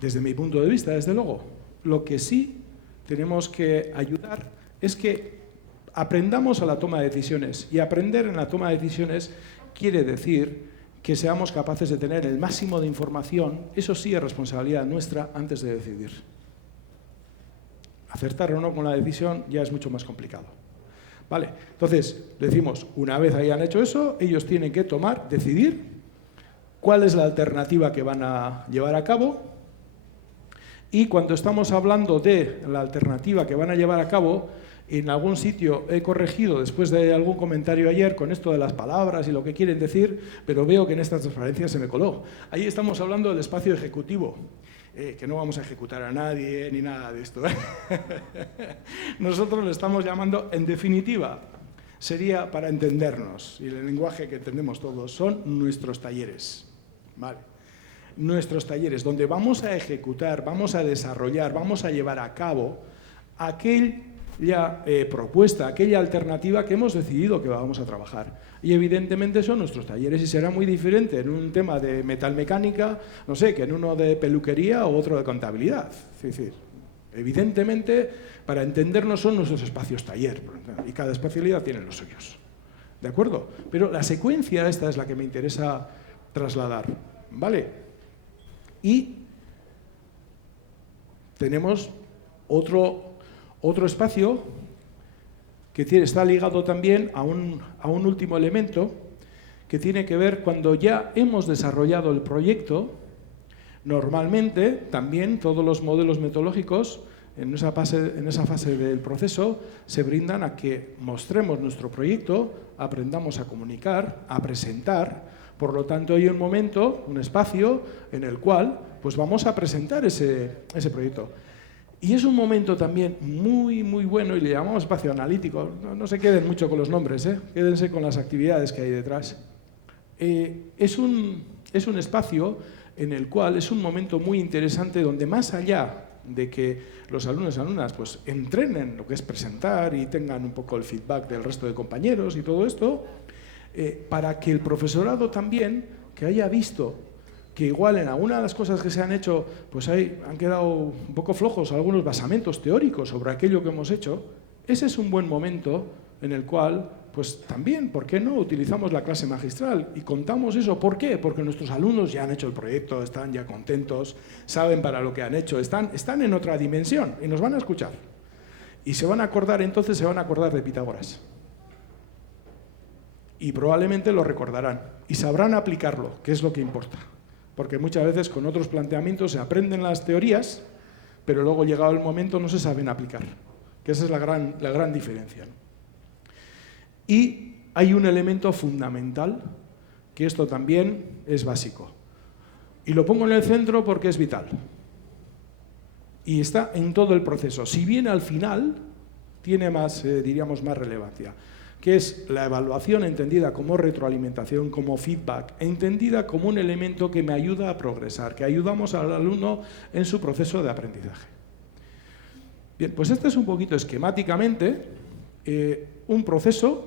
Desde mi punto de vista, desde luego. Lo que sí tenemos que ayudar es que aprendamos a la toma de decisiones. Y aprender en la toma de decisiones quiere decir que seamos capaces de tener el máximo de información, eso sí es responsabilidad nuestra, antes de decidir. Acertar o no con la decisión ya es mucho más complicado. Vale, entonces decimos, una vez hayan hecho eso, ellos tienen que decidir cuál es la alternativa que van a llevar a cabo, y cuando estamos hablando de la alternativa que van a llevar a cabo, en algún sitio he corregido después de algún comentario ayer con esto de las palabras y lo que quieren decir, pero veo que en esta transparencia se me coló. Ahí estamos hablando del espacio ejecutivo. que no vamos a ejecutar a nadie ni nada de esto. Nosotros le estamos llamando, en definitiva, sería para entendernos, y el lenguaje que entendemos todos, son nuestros talleres, ¿vale? Nuestros talleres, donde vamos a ejecutar, vamos a desarrollar, vamos a llevar a cabo aquella propuesta, aquella alternativa que hemos decidido que vamos a trabajar. Y evidentemente son nuestros talleres y será muy diferente en un tema de metalmecánica, no sé, que en uno de peluquería o otro de contabilidad. Es decir, evidentemente, para entendernos son nuestros espacios taller y cada especialidad tiene los suyos. ¿De acuerdo? Pero la secuencia esta es la que me interesa trasladar, ¿vale? Y tenemos otro espacio que está ligado también a un último elemento que tiene que ver cuando ya hemos desarrollado el proyecto. Normalmente también todos los modelos metodológicos en esa fase del proceso se brindan a que mostremos nuestro proyecto, aprendamos a comunicar, a presentar. Por lo tanto, hay un momento, un espacio en el cual pues vamos a presentar ese proyecto. Y es un momento también muy, muy bueno, y le llamamos espacio analítico. No se queden mucho con los nombres, quédense con las actividades que hay detrás. Es un espacio en el cual es un momento muy interesante donde, más allá de que los alumnos y alumnas pues entrenen lo que es presentar y tengan un poco el feedback del resto de compañeros y todo esto, para que el profesorado también, que haya visto que igual en alguna de las cosas que se han hecho, pues han quedado un poco flojos algunos basamentos teóricos sobre aquello que hemos hecho, ese es un buen momento en el cual, pues también, ¿por qué no?, utilizamos la clase magistral y contamos eso. ¿Por qué? Porque nuestros alumnos ya han hecho el proyecto, están ya contentos, saben para lo que han hecho, están en otra dimensión y nos van a escuchar. Y se van a acordar, entonces se van a acordar de Pitágoras. Y probablemente lo recordarán y sabrán aplicarlo, que es lo que importa. Porque muchas veces con otros planteamientos se aprenden las teorías, pero luego llegado el momento no se saben aplicar, que esa es la gran diferencia, ¿no? Y hay un elemento fundamental, que esto también es básico. Y lo pongo en el centro porque es vital. Y está en todo el proceso. Si bien al final tiene más, diríamos, más relevancia, que es la evaluación entendida como retroalimentación, como feedback, entendida como un elemento que me ayuda a progresar, que ayudamos al alumno en su proceso de aprendizaje. Bien, pues este es un poquito esquemáticamente un proceso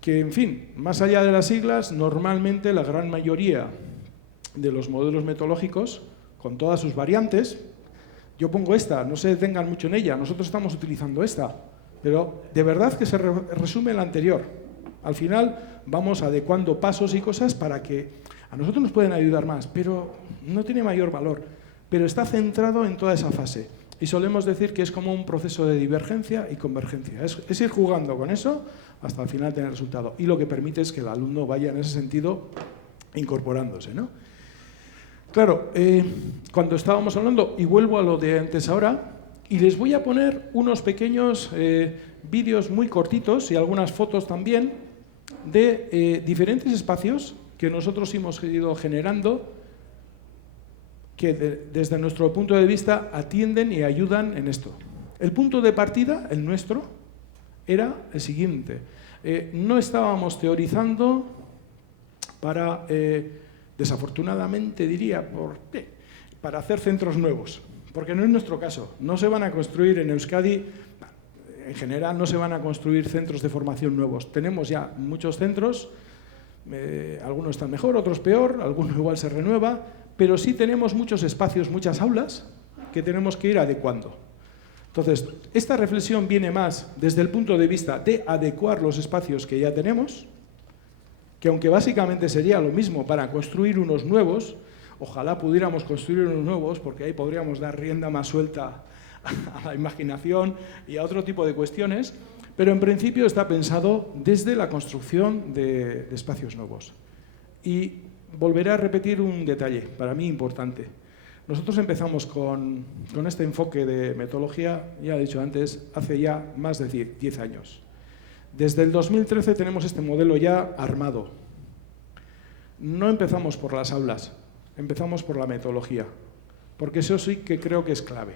que, en fin, más allá de las siglas, normalmente la gran mayoría de los modelos metodológicos, con todas sus variantes, yo pongo esta, no se detengan mucho en ella, nosotros estamos utilizando esta, pero de verdad que se resume la anterior. Al final vamos adecuando pasos y cosas para que a nosotros nos pueden ayudar más, pero no tiene mayor valor, pero está centrado en toda esa fase. Y solemos decir que es como un proceso de divergencia y convergencia. Es ir jugando con eso hasta el final tener resultado. Y lo que permite es que el alumno vaya en ese sentido incorporándose, ¿no? Claro, cuando estábamos hablando, y vuelvo a lo de antes ahora, y les voy a poner unos pequeños vídeos muy cortitos y algunas fotos también de diferentes espacios que nosotros hemos ido generando, que desde nuestro punto de vista atienden y ayudan en esto. El punto de partida, el nuestro, era el siguiente. No estábamos teorizando para, desafortunadamente diría, para hacer centros nuevos, porque no es nuestro caso. No se van a construir en Euskadi, en general no se van a construir centros de formación nuevos. Tenemos ya muchos centros, algunos están mejor, otros peor, algunos igual se renueva, pero sí tenemos muchos espacios, muchas aulas que tenemos que ir adecuando. Entonces, esta reflexión viene más desde el punto de vista de adecuar los espacios que ya tenemos, que aunque básicamente sería lo mismo para construir unos nuevos, ojalá pudiéramos construir unos nuevos, porque ahí podríamos dar rienda más suelta a la imaginación y a otro tipo de cuestiones, pero en principio está pensado desde la construcción de espacios nuevos. Y volveré a repetir un detalle, para mí importante. Nosotros empezamos con este enfoque de metodología, ya he dicho antes, hace ya más de 10 años. Desde el 2013 tenemos este modelo ya armado. No empezamos por las aulas, empezamos por la metodología. porque eso sí que creo que es clave.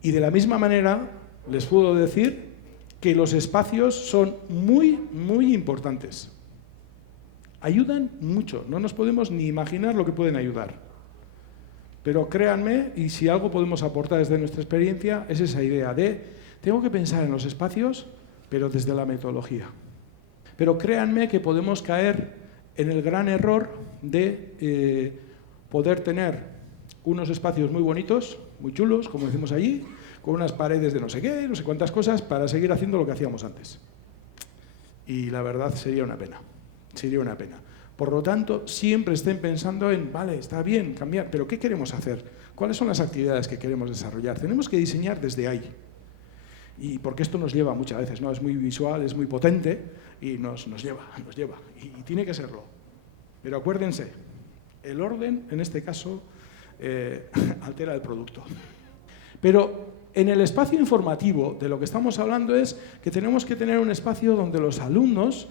Y de la misma manera les puedo decir que los espacios son muy, muy importantes. Ayudan mucho, no nos podemos ni imaginar lo que pueden ayudar. Pero créanme, y si algo podemos aportar desde nuestra experiencia, es esa idea de tengo que pensar en los espacios, pero desde la metodología. Pero créanme que podemos caer en el gran error de poder tener unos espacios muy bonitos, muy chulos, como decimos allí, con unas paredes de no sé qué, no sé cuántas cosas, para seguir haciendo lo que hacíamos antes. Y la verdad sería una pena, sería una pena. Por lo tanto, siempre estén pensando en, vale, está bien cambiar, pero ¿qué queremos hacer? ¿Cuáles son las actividades que queremos desarrollar? Tenemos que diseñar desde ahí. Y porque esto nos lleva muchas veces, ¿no? Es muy visual, es muy potente y nos lleva. Y tiene que serlo. Pero acuérdense, el orden, en este caso, altera el producto. Pero en el espacio informativo, de lo que estamos hablando es que tenemos que tener un espacio donde los alumnos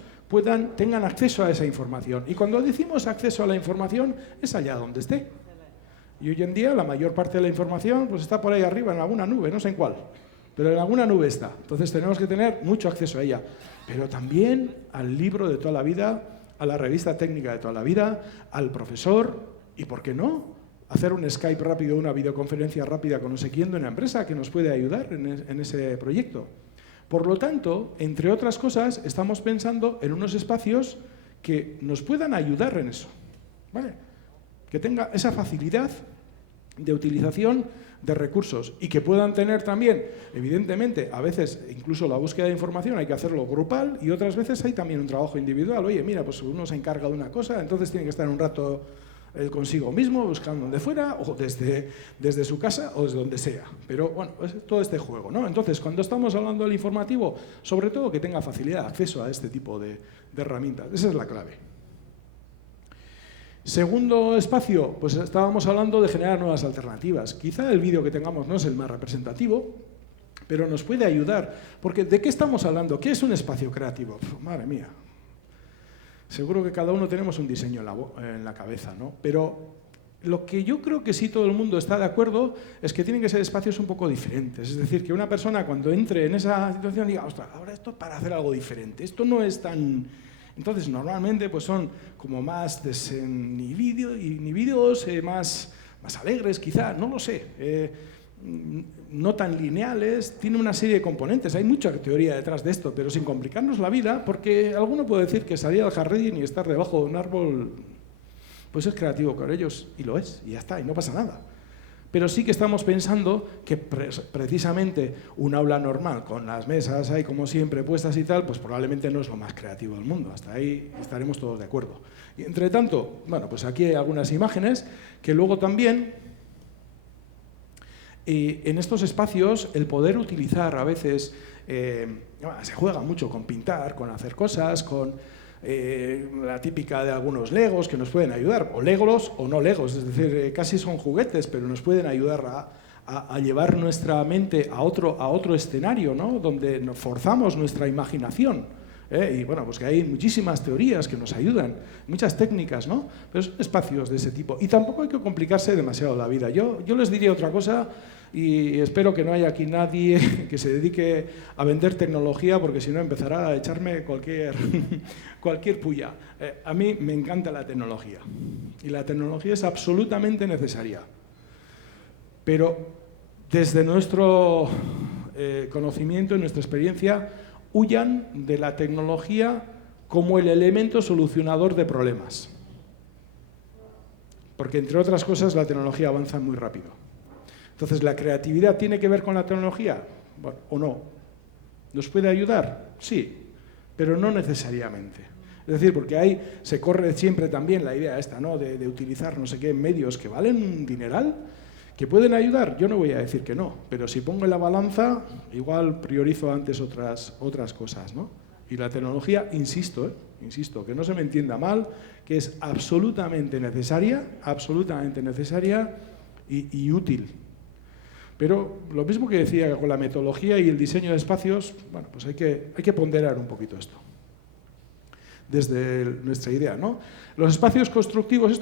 tengan acceso a esa información. Y cuando decimos acceso a la información, es allá donde esté. Y hoy en día la mayor parte de la información pues está por ahí arriba, en alguna nube, no sé en cuál, pero en alguna nube está. Entonces tenemos que tener mucho acceso a ella. Pero también al libro de toda la vida, a la revista técnica de toda la vida, al profesor, y ¿por qué no? Hacer un Skype rápido, una videoconferencia rápida con no sé quién de una empresa que nos puede ayudar en ese proyecto. Por lo tanto, entre otras cosas, estamos pensando en unos espacios que nos puedan ayudar en eso, ¿vale? Que tenga esa facilidad de utilización de recursos y que puedan tener también, evidentemente, a veces incluso la búsqueda de información hay que hacerlo grupal y otras veces hay también un trabajo individual. Oye, mira, pues uno se encarga de una cosa, entonces tiene que estar un rato consigo mismo, buscando donde fuera, o desde su casa o desde donde sea. Pero bueno, es todo este juego, ¿no? Entonces, cuando estamos hablando del informativo, sobre todo que tenga facilidad de acceso a este tipo de herramientas. Esa es la clave. Segundo espacio, pues estábamos hablando de generar nuevas alternativas. Quizá el vídeo que tengamos no es el más representativo, pero nos puede ayudar. Porque ¿de qué estamos hablando? ¿Qué es un espacio creativo? Madre mía. Seguro que cada uno tenemos un diseño en la cabeza, ¿no? Pero lo que yo creo que sí todo el mundo está de acuerdo es que tienen que ser espacios un poco diferentes. Es decir, que una persona cuando entre en esa situación diga, ostras, ahora esto es para hacer algo diferente. Esto no es tan... Entonces, normalmente pues son como más desinhibidos, más alegres quizá, no lo sé. No tan lineales, tiene una serie de componentes, hay mucha teoría detrás de esto, pero sin complicarnos la vida, porque alguno puede decir que salir al jardín y estar debajo de un árbol, pues es creativo con ellos, y lo es, y ya está, y no pasa nada. Pero sí que estamos pensando que precisamente un aula normal, con las mesas ahí como siempre puestas y tal, pues probablemente no es lo más creativo del mundo, hasta ahí estaremos todos de acuerdo. Y entre tanto, bueno, pues aquí hay algunas imágenes que luego también... en estos espacios, el poder utilizar a veces, se juega mucho con pintar, con hacer cosas, con la típica de algunos legos que nos pueden ayudar, o legos o no legos, es decir, casi son juguetes, pero nos pueden ayudar a llevar nuestra mente a otro escenario, ¿no? Donde nos forzamos nuestra imaginación. Y bueno, pues que hay muchísimas teorías que nos ayudan, muchas técnicas, ¿no? Pero son espacios de ese tipo. Y tampoco hay que complicarse demasiado la vida. Yo les diría otra cosa, y espero que no haya aquí nadie que se dedique a vender tecnología, porque si no empezará a echarme cualquier puya. A mí me encanta la tecnología, y la tecnología es absolutamente necesaria. Pero desde nuestro conocimiento y nuestra experiencia, huyan de la tecnología como el elemento solucionador de problemas. Porque, entre otras cosas, la tecnología avanza muy rápido. Entonces, ¿la creatividad tiene que ver con la tecnología? Bueno, ¿o no? ¿Nos puede ayudar? Sí, pero no necesariamente. Es decir, porque ahí se corre siempre también la idea esta, ¿no? de utilizar no sé qué medios que valen un dineral, ¿que pueden ayudar? Yo no voy a decir que no, pero si pongo en la balanza, igual priorizo antes otras cosas, ¿no? Y la tecnología, insisto, que no se me entienda mal, que es absolutamente necesaria y útil. Pero lo mismo que decía con la metodología y el diseño de espacios, bueno, pues hay que ponderar un poquito esto. desde nuestra idea, ¿no? Los espacios constructivos,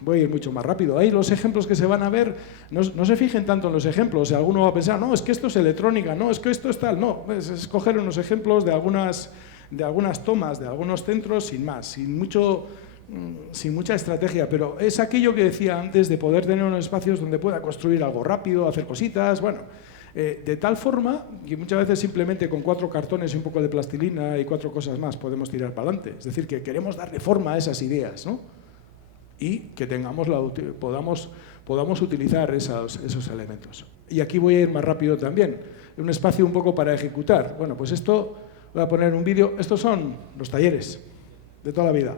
voy a ir mucho más rápido. Ahí los ejemplos que se van a ver, no se fijen tanto en los ejemplos. O sea, alguno va a pensar, no, es que esto es electrónica, no, es que esto es tal. No, es escoger unos ejemplos de algunas tomas, de algunos centros, sin más, sin mucha estrategia. Pero es aquello que decía antes de poder tener unos espacios donde pueda construir algo rápido, hacer cositas, bueno, de tal forma que muchas veces simplemente con 4 cartones y un poco de plastilina y 4 cosas más podemos tirar para adelante. Es decir, que queremos darle forma a esas ideas, ¿no? Y que podamos utilizar esos elementos. Y aquí voy a ir más rápido también. Un espacio un poco para ejecutar. Bueno, pues esto, voy a poner un vídeo. Estos son los talleres de toda la vida.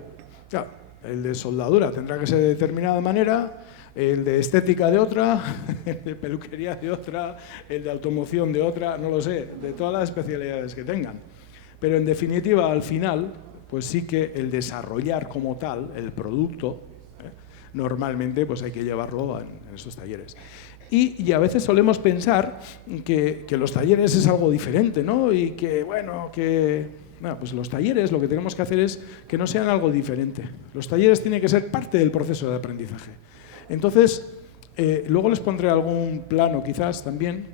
Claro, el de soldadura tendrá que ser de determinada manera, el de estética de otra, el de peluquería de otra, el de automoción de otra, no lo sé, de todas las especialidades que tengan. Pero en definitiva, al final, pues sí que el desarrollar como tal el producto, normalmente pues hay que llevarlo en esos talleres. Y a veces solemos pensar que los talleres es algo diferente, ¿no? Y que, bueno, pues los talleres lo que tenemos que hacer es que no sean algo diferente. Los talleres tienen que ser parte del proceso de aprendizaje. Entonces, luego les pondré algún plano quizás también.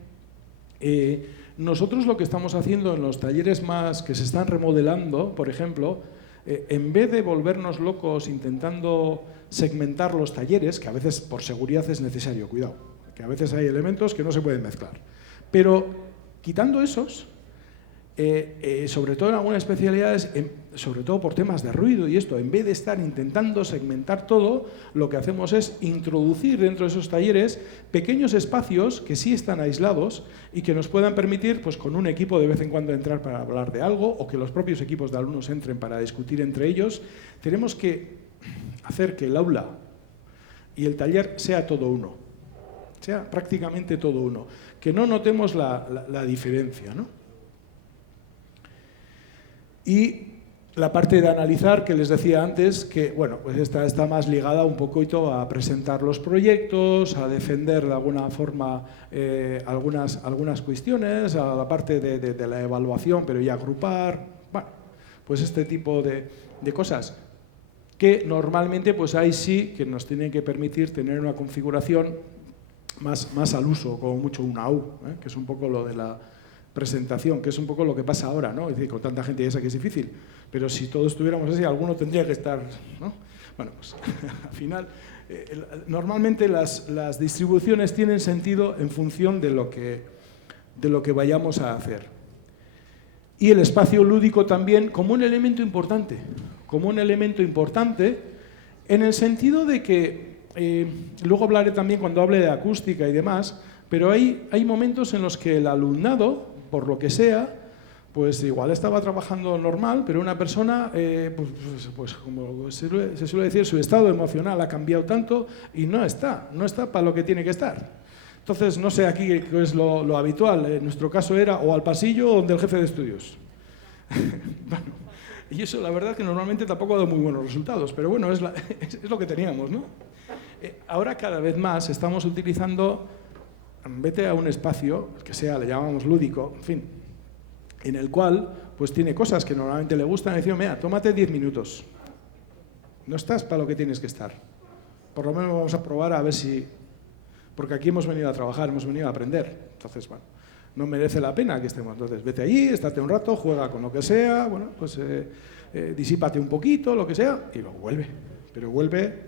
Nosotros lo que estamos haciendo en los talleres más que se están remodelando, por ejemplo, en vez de volvernos locos intentando segmentar los talleres, que a veces por seguridad es necesario, cuidado, que a veces hay elementos que no se pueden mezclar. Pero quitando esos, sobre todo en algunas especialidades, sobre todo por temas de ruido y esto, en vez de estar intentando segmentar todo, lo que hacemos es introducir dentro de esos talleres pequeños espacios que sí están aislados y que nos puedan permitir, pues con un equipo de vez en cuando entrar para hablar de algo o que los propios equipos de alumnos entren para discutir entre ellos. Tenemos que hacer que el aula y el taller sea todo uno, sea prácticamente todo uno, que no notemos la diferencia, ¿no? Y la parte de analizar, que les decía antes, que bueno, pues está más ligada un poquito a presentar los proyectos, a defender de alguna forma algunas cuestiones, a la parte de la evaluación, pero ya agrupar, bueno, pues este tipo de cosas que normalmente pues ahí sí que nos tienen que permitir tener una configuración más al uso, como mucho una AU, que es un poco lo de la presentación, que es un poco lo que pasa ahora, ¿no? Es decir, con tanta gente ya sé que es difícil, pero si todos estuviéramos así, alguno tendría que estar, ¿no? Bueno, pues al final, normalmente las distribuciones tienen sentido en función de lo que vayamos a hacer. Y el espacio lúdico también como un elemento importante en el sentido de que, luego hablaré también cuando hable de acústica y demás, pero hay momentos en los que el alumnado, por lo que sea, pues igual estaba trabajando normal, pero una persona, pues como se suele decir, su estado emocional ha cambiado tanto y no está para lo que tiene que estar. Entonces, no sé aquí qué es lo habitual, en nuestro caso era o al pasillo o donde el jefe de estudios. Bueno, y eso la verdad que normalmente tampoco ha dado muy buenos resultados, pero bueno, es lo que teníamos, ¿no? Ahora cada vez más estamos utilizando, vete a un espacio, que sea, le llamamos lúdico, en fin, en el cual pues tiene cosas que normalmente le gustan, y decimos, mira, tómate 10 minutos, no estás para lo que tienes que estar, por lo menos vamos a probar a ver si, porque aquí hemos venido a trabajar, hemos venido a aprender, entonces, bueno, no merece la pena que estemos, entonces vete allí, estate un rato, juega con lo que sea, bueno, pues disípate un poquito, lo que sea, y luego vuelve, pero vuelve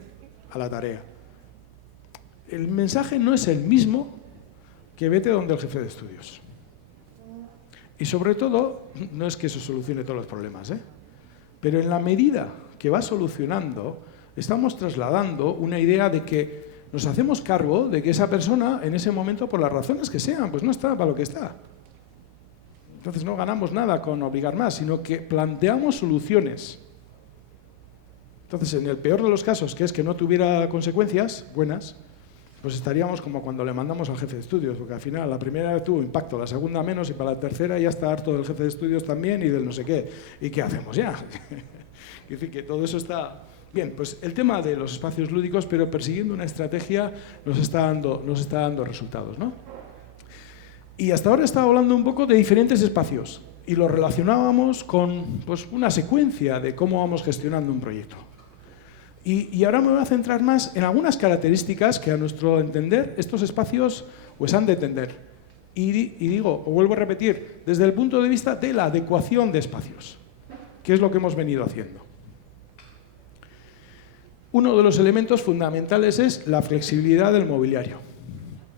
a la tarea. El mensaje no es el mismo que vete donde el jefe de estudios. Y sobre todo, no es que eso solucione todos los problemas, pero en la medida que va solucionando, estamos trasladando una idea de que nos hacemos cargo de que esa persona, en ese momento, por las razones que sean, pues no está para lo que está. Entonces no ganamos nada con obligar más, sino que planteamos soluciones. Entonces, en el peor de los casos, que es que no tuviera consecuencias buenas, pues estaríamos como cuando le mandamos al jefe de estudios, porque al final la primera vez tuvo impacto, la segunda menos, y para la tercera ya está harto del jefe de estudios también y del no sé qué. ¿Y qué hacemos ya? Es decir, que todo eso está... Bien, pues el tema de los espacios lúdicos, pero persiguiendo una estrategia, nos está dando resultados, ¿no? Y hasta ahora he estado hablando un poco de diferentes espacios. y lo relacionábamos con pues, una secuencia de cómo vamos gestionando un proyecto. Y ahora me voy a centrar más en algunas características que a nuestro entender estos espacios pues, han de tener. Y digo, o vuelvo a repetir, desde el punto de vista de la adecuación de espacios, que es lo que hemos venido haciendo. Uno de los elementos fundamentales es la flexibilidad del mobiliario.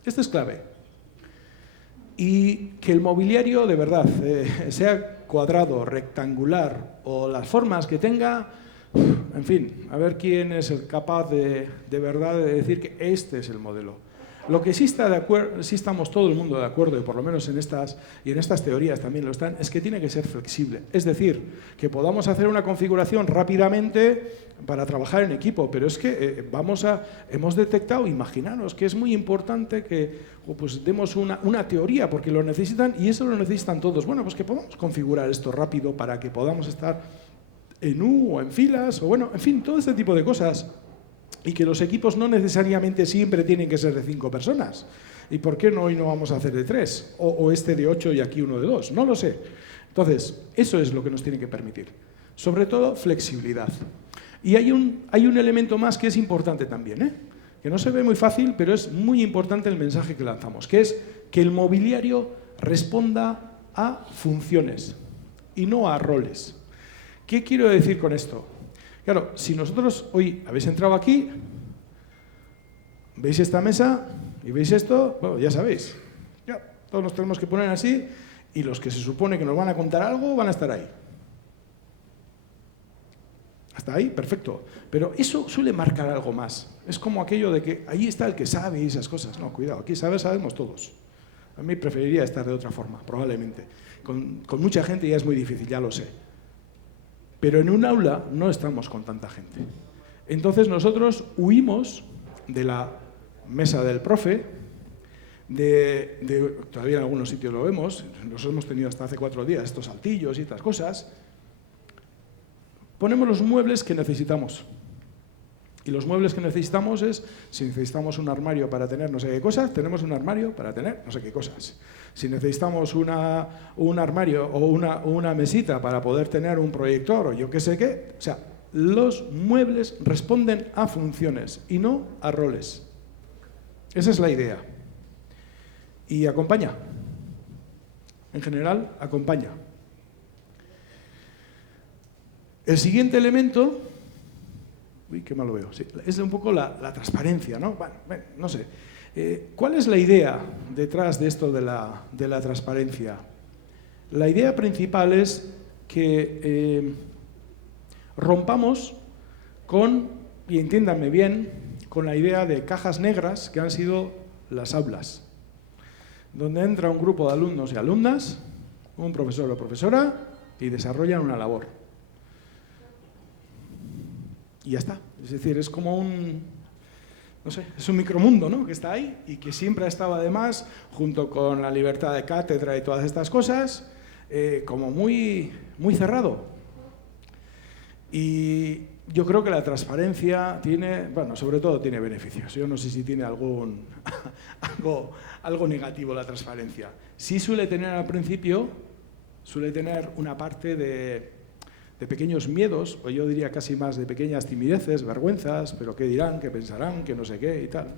Este es clave. Y que el mobiliario, de verdad, sea cuadrado, rectangular o las formas que tenga, en fin, a ver quién es el capaz de verdad de decir que este es el modelo. Lo que sí estamos todo el mundo de acuerdo, y por lo menos en estas teorías también lo están, es que tiene que ser flexible. Es decir, que podamos hacer una configuración rápidamente para trabajar en equipo, pero es que hemos detectado, imaginaros, que es muy importante que pues, demos una teoría, porque lo necesitan, y eso lo necesitan todos. Bueno, pues que podamos configurar esto rápido para que podamos estar en U o en filas, o bueno, en fin, todo este tipo de cosas. Y que los equipos no necesariamente siempre tienen que ser de 5 personas. ¿Y por qué no hoy no vamos a hacer de 3? O este de 8 y aquí uno de 2. No lo sé. Entonces, eso es lo que nos tiene que permitir. Sobre todo, flexibilidad. Y hay un elemento más que es importante también, que no se ve muy fácil, pero es muy importante el mensaje que lanzamos, que es que el mobiliario responda a funciones y no a roles. ¿Qué quiero decir con esto? Claro, si nosotros hoy habéis entrado aquí, veis esta mesa y veis esto, bueno, ya sabéis, ya, todos nos tenemos que poner así y los que se supone que nos van a contar algo van a estar ahí. Hasta ahí, perfecto. Pero eso suele marcar algo más. Es como aquello de que ahí está el que sabe y esas cosas. No, cuidado, aquí sabemos todos. A mí preferiría estar de otra forma, probablemente. Con mucha gente ya es muy difícil, ya lo sé. Pero en un aula no estamos con tanta gente. Entonces nosotros huimos de la mesa del profe, todavía en algunos sitios lo vemos, los hemos tenido hasta hace 4 días, estos saltillos y estas cosas. Ponemos los muebles que necesitamos. Y los muebles que necesitamos es, si necesitamos un armario para tener no sé qué cosas, tenemos un armario para tener no sé qué cosas. Si necesitamos un armario o una mesita para poder tener un proyector o yo qué sé qué, o sea, los muebles responden a funciones y no a roles. Esa es la idea. Y acompaña. En general, acompaña. El siguiente elemento... Uy, qué mal lo veo. Sí, es un poco la transparencia, ¿no? Bueno, no sé. ¿Cuál es la idea detrás de esto de la transparencia? La idea principal es que rompamos con, y entiéndanme bien, con la idea de cajas negras que han sido las aulas, donde entra un grupo de alumnos y alumnas, un profesor o profesora, y desarrollan una labor. Y ya está. Es decir, es como no sé, es un micromundo, ¿no?, que está ahí y que siempre ha estado además, junto con la libertad de cátedra y todas estas cosas, como muy, muy cerrado. Y yo creo que la transparencia tiene, bueno, sobre todo tiene beneficios. Yo no sé si tiene algo negativo la transparencia. Sí suele tener al principio, suele tener una parte de pequeños miedos, o yo diría casi más de pequeñas timideces, vergüenzas, pero qué dirán, qué pensarán, qué no sé qué y tal.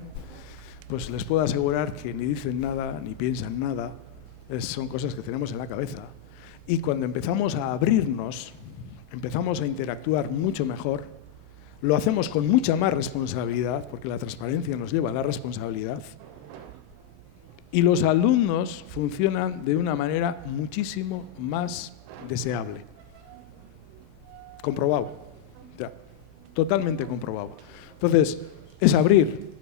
Pues les puedo asegurar que ni dicen nada, ni piensan nada, son cosas que tenemos en la cabeza. Y cuando empezamos a abrirnos, empezamos a interactuar mucho mejor, lo hacemos con mucha más responsabilidad, porque la transparencia nos lleva a la responsabilidad, y los alumnos funcionan de una manera muchísimo más deseable. Comprobado, ya, totalmente comprobado. Entonces, es abrir.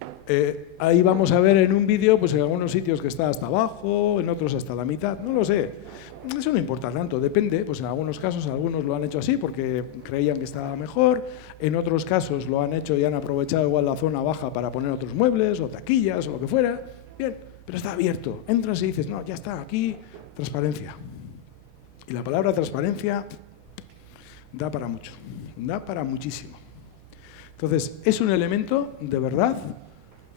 Ahí vamos a ver en un vídeo, pues en algunos sitios que está hasta abajo, en otros hasta la mitad, no lo sé. Eso no importa tanto, depende. Pues en algunos casos, algunos lo han hecho así porque creían que estaba mejor, en otros casos lo han hecho y han aprovechado igual la zona baja para poner otros muebles o taquillas o lo que fuera. Bien, pero está abierto. Entras y dices, no, ya está, aquí, transparencia. Y la palabra transparencia da para mucho, da para muchísimo. Entonces, es un elemento de verdad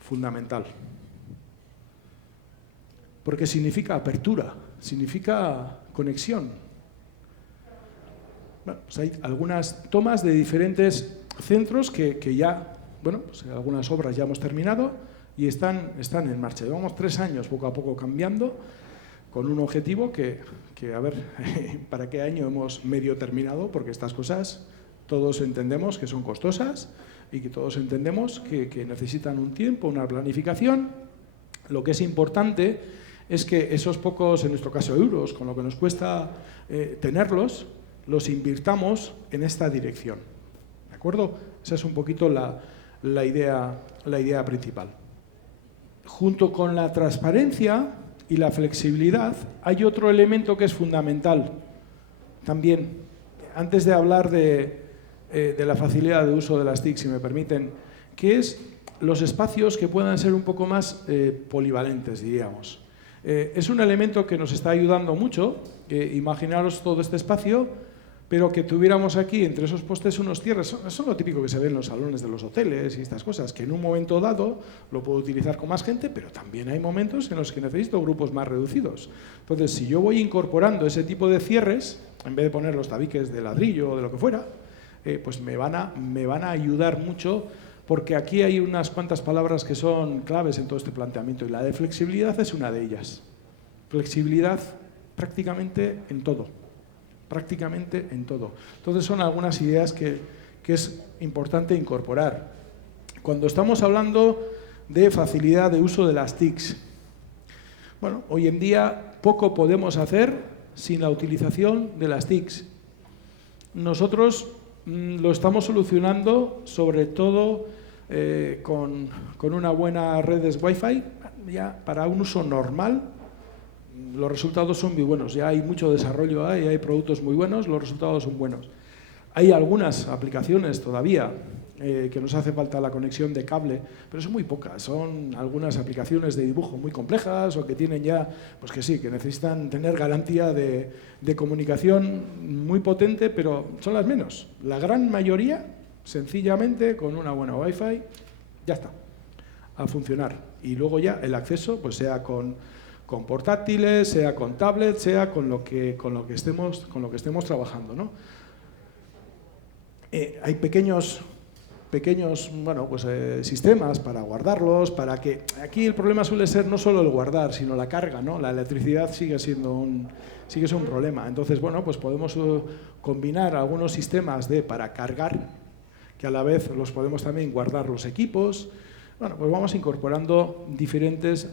fundamental. Porque significa apertura, significa conexión. Bueno, pues hay algunas tomas de diferentes centros que ya, bueno, pues algunas obras ya hemos terminado y están en marcha. Llevamos 3 años poco a poco cambiando con un objetivo que a ver, ¿para qué año hemos medio terminado? Porque estas cosas todos entendemos que son costosas y que todos entendemos que necesitan un tiempo, una planificación. Lo que es importante es que esos pocos, en nuestro caso euros, con lo que nos cuesta tenerlos, los invirtamos en esta dirección. ¿De acuerdo? Esa es un poquito la idea principal. Junto con la transparencia y la flexibilidad, hay otro elemento que es fundamental también. Antes de hablar de la facilidad de uso de las TIC, si me permiten, que es los espacios que puedan ser un poco más polivalentes, diríamos. Es un elemento que nos está ayudando mucho, imaginaros todo este espacio, pero que tuviéramos aquí entre esos postes unos cierres. Son lo típico que se ve en los salones de los hoteles y estas cosas, que en un momento dado lo puedo utilizar con más gente, pero también hay momentos en los que necesito grupos más reducidos. Entonces, si yo voy incorporando ese tipo de cierres, en vez de poner los tabiques de ladrillo o de lo que fuera, pues me van a ayudar mucho, porque aquí hay unas cuantas palabras que son claves en todo este planteamiento, y la de flexibilidad es una de ellas. Flexibilidad prácticamente en todo. Prácticamente en todo. Entonces son algunas ideas que es importante incorporar. Cuando estamos hablando de facilidad de uso de las TICs, bueno, hoy en día poco podemos hacer sin la utilización de las TICs. Nosotros lo estamos solucionando sobre todo con una buena red Wi-Fi, ya para un uso normal. Los resultados son muy buenos, ya hay mucho desarrollo, hay productos muy buenos, los resultados son buenos. Hay algunas aplicaciones todavía que nos hace falta la conexión de cable, pero son muy pocas, son algunas aplicaciones de dibujo muy complejas o que tienen ya, pues que sí, que necesitan tener garantía de comunicación muy potente, pero son las menos. La gran mayoría, sencillamente, con una buena Wi-Fi, ya está, a funcionar. Y luego ya el acceso, pues sea con portátiles, sea con tablets, sea con lo que estemos trabajando, ¿no? Hay pequeños bueno, pues, sistemas para guardarlos, para que... Aquí el problema suele ser no solo el guardar, sino la carga, ¿no? La electricidad sigue siendo un problema. Entonces, bueno, pues podemos combinar algunos sistemas para cargar, que a la vez los podemos también guardar los equipos. Bueno, pues vamos incorporando diferentes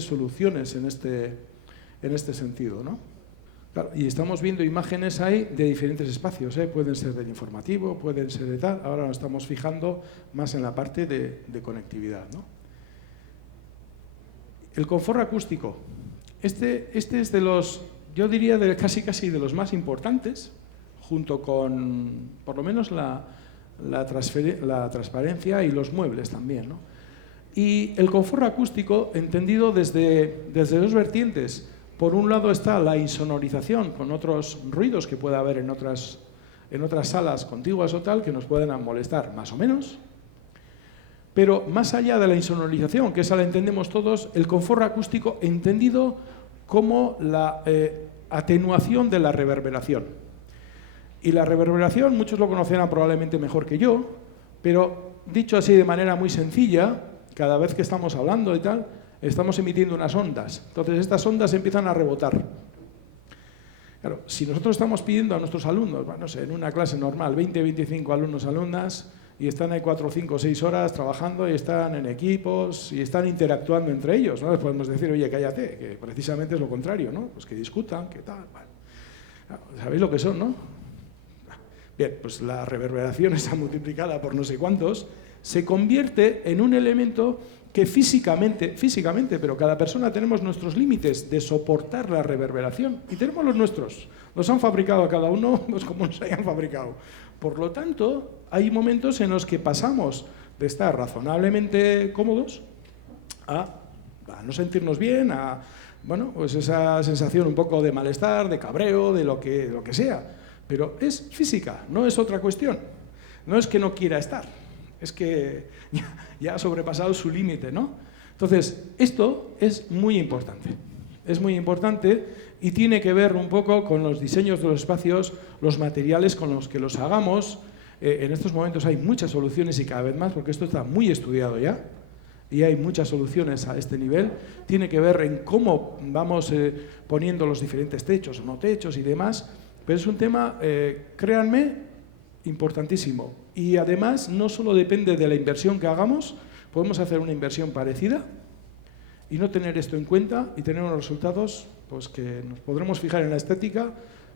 soluciones en este sentido, ¿no? Claro, y estamos viendo imágenes ahí de diferentes espacios, pueden ser del informativo, pueden ser de tal. Ahora nos estamos fijando más en la parte de conectividad, ¿no? El confort acústico. Este es de los, yo diría, casi de los más importantes, junto con, por lo menos, la transparencia y los muebles también, ¿no? Y el confort acústico, entendido desde 2 vertientes. Por un lado está la insonorización con otros ruidos que pueda haber en otras salas contiguas o tal, que nos pueden molestar más o menos. Pero más allá de la insonorización, que esa la entendemos todos, el confort acústico entendido como la atenuación de la reverberación. Y la reverberación, muchos lo conocerán probablemente mejor que yo, pero dicho así de manera muy sencilla, cada vez que estamos hablando y tal, estamos emitiendo unas ondas. Entonces, estas ondas empiezan a rebotar. Claro, si nosotros estamos pidiendo a nuestros alumnos, bueno, no sé, en una clase normal, 20, 25 alumnos, alumnas, y están ahí 4, 5, 6 horas trabajando y están en equipos y están interactuando entre ellos, ¿no? Les podemos decir, oye, cállate, que precisamente es lo contrario, ¿no? Pues que discutan, que tal, bueno. ¿Sabéis lo que son, no? Bien, pues la reverberación está multiplicada por no sé cuántos, se convierte en un elemento que físicamente, pero cada persona tenemos nuestros límites de soportar la reverberación y tenemos los nuestros. Nos han fabricado a cada uno pues como nos hayan fabricado. Por lo tanto, hay momentos en los que pasamos de estar razonablemente cómodos a no sentirnos bien, a bueno, pues esa sensación un poco de malestar, de cabreo, de lo que sea. Pero es física, no es otra cuestión. No es que no quiera estar, es que ya ha sobrepasado su límite, ¿no? Entonces, esto es muy importante. Es muy importante y tiene que ver un poco con los diseños de los espacios, los materiales con los que los hagamos. En estos momentos hay muchas soluciones y cada vez más, porque esto está muy estudiado ya, y hay muchas soluciones a este nivel. Tiene que ver en cómo vamos poniendo los diferentes techos o no techos y demás, pero es un tema, créanme, importantísimo. Y además no solo depende de la inversión que hagamos, podemos hacer una inversión parecida y no tener esto en cuenta y tener unos resultados pues, que nos podremos fijar en la estética,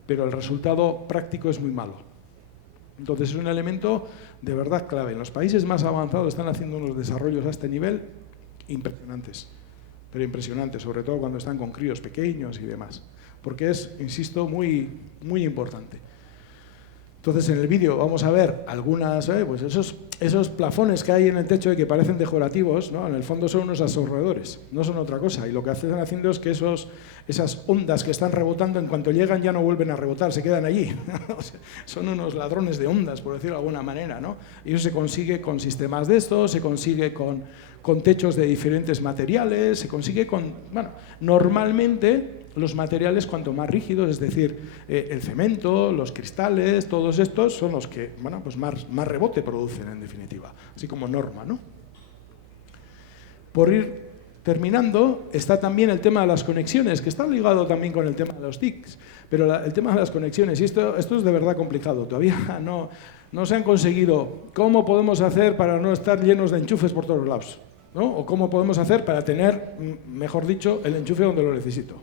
pero el resultado práctico es muy malo. Entonces es un elemento de verdad clave. En los países más avanzados están haciendo unos desarrollos a este nivel impresionantes, pero impresionantes, sobre todo cuando están con críos pequeños y demás, porque es, insisto, muy importante. Entonces en el vídeo vamos a ver algunas, pues esos plafones que hay en el techo y que parecen decorativos, ¿no? En el fondo son unos absorbedores, no son otra cosa, y lo que están haciendo es que esas ondas que están rebotando, en cuanto llegan ya no vuelven a rebotar, se quedan allí. O sea, son unos ladrones de ondas, por decirlo de alguna manera, ¿no? Y eso se consigue con sistemas de estos, se consigue con techos de diferentes materiales, se consigue con, bueno, normalmente los materiales cuanto más rígidos, es decir, el cemento, los cristales, todos estos son los que, bueno, pues más rebote producen en definitiva, así como norma, ¿no? Por ir terminando, está también el tema de las conexiones, que está ligado también con el tema de los TICs, pero el tema de las conexiones, y esto es de verdad complicado, todavía no se han conseguido cómo podemos hacer para no estar llenos de enchufes por todos lados, ¿no? O cómo podemos hacer para tener, mejor dicho, el enchufe donde lo necesito.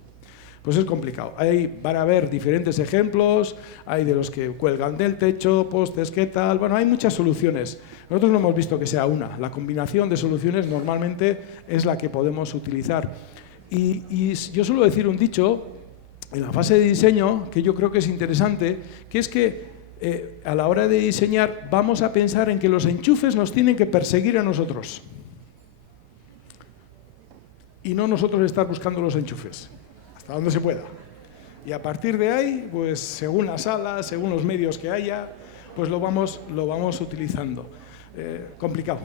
Pues es complicado. Van a haber diferentes ejemplos, hay de los que cuelgan del techo, postes, qué tal, bueno, hay muchas soluciones. Nosotros no hemos visto que sea una, la combinación de soluciones normalmente es la que podemos utilizar. Y yo suelo decir un dicho en la fase de diseño que yo creo que es interesante, que es que a la hora de diseñar vamos a pensar en que los enchufes nos tienen que perseguir a nosotros y no nosotros estar buscando los enchufes, hasta donde se pueda. Y a partir de ahí, pues según la sala, según los medios que haya, pues lo vamos utilizando. Complicado.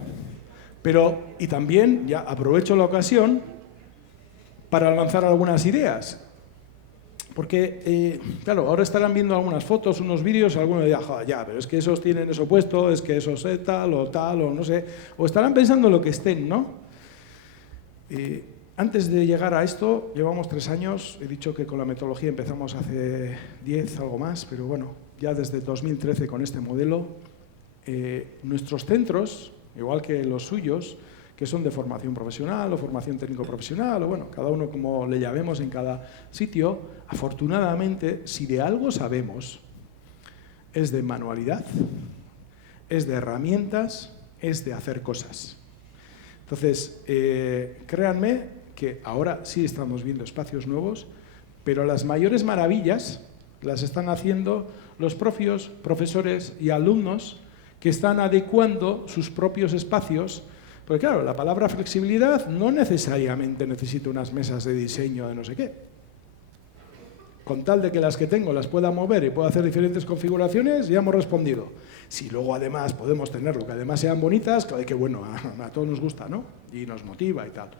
Pero, y también, ya aprovecho la ocasión para lanzar algunas ideas. Porque, claro, ahora estarán viendo algunas fotos, unos vídeos, algunos dirán, ya, pero es que esos tienen eso puesto, es que eso es tal, o no sé, o estarán pensando lo que estén, ¿no? Antes de llegar a esto, llevamos 3 años, he dicho que con la metodología empezamos hace 10, algo más, pero bueno, ya desde 2013 con este modelo, nuestros centros, igual que los suyos, que son de formación profesional o formación técnico-profesional, o bueno, cada uno como le llamemos en cada sitio, afortunadamente, si de algo sabemos, es de manualidad, es de herramientas, es de hacer cosas. Entonces, créanme que ahora sí estamos viendo espacios nuevos, pero las mayores maravillas las están haciendo los propios profesores y alumnos que están adecuando sus propios espacios. Porque claro, la palabra flexibilidad no necesariamente necesita unas mesas de diseño de no sé qué. Con tal de que las que tengo las pueda mover y pueda hacer diferentes configuraciones, ya hemos respondido. Si luego además podemos tenerlo, que además sean bonitas, que bueno, a todos nos gusta, ¿no? Y nos motiva y tal.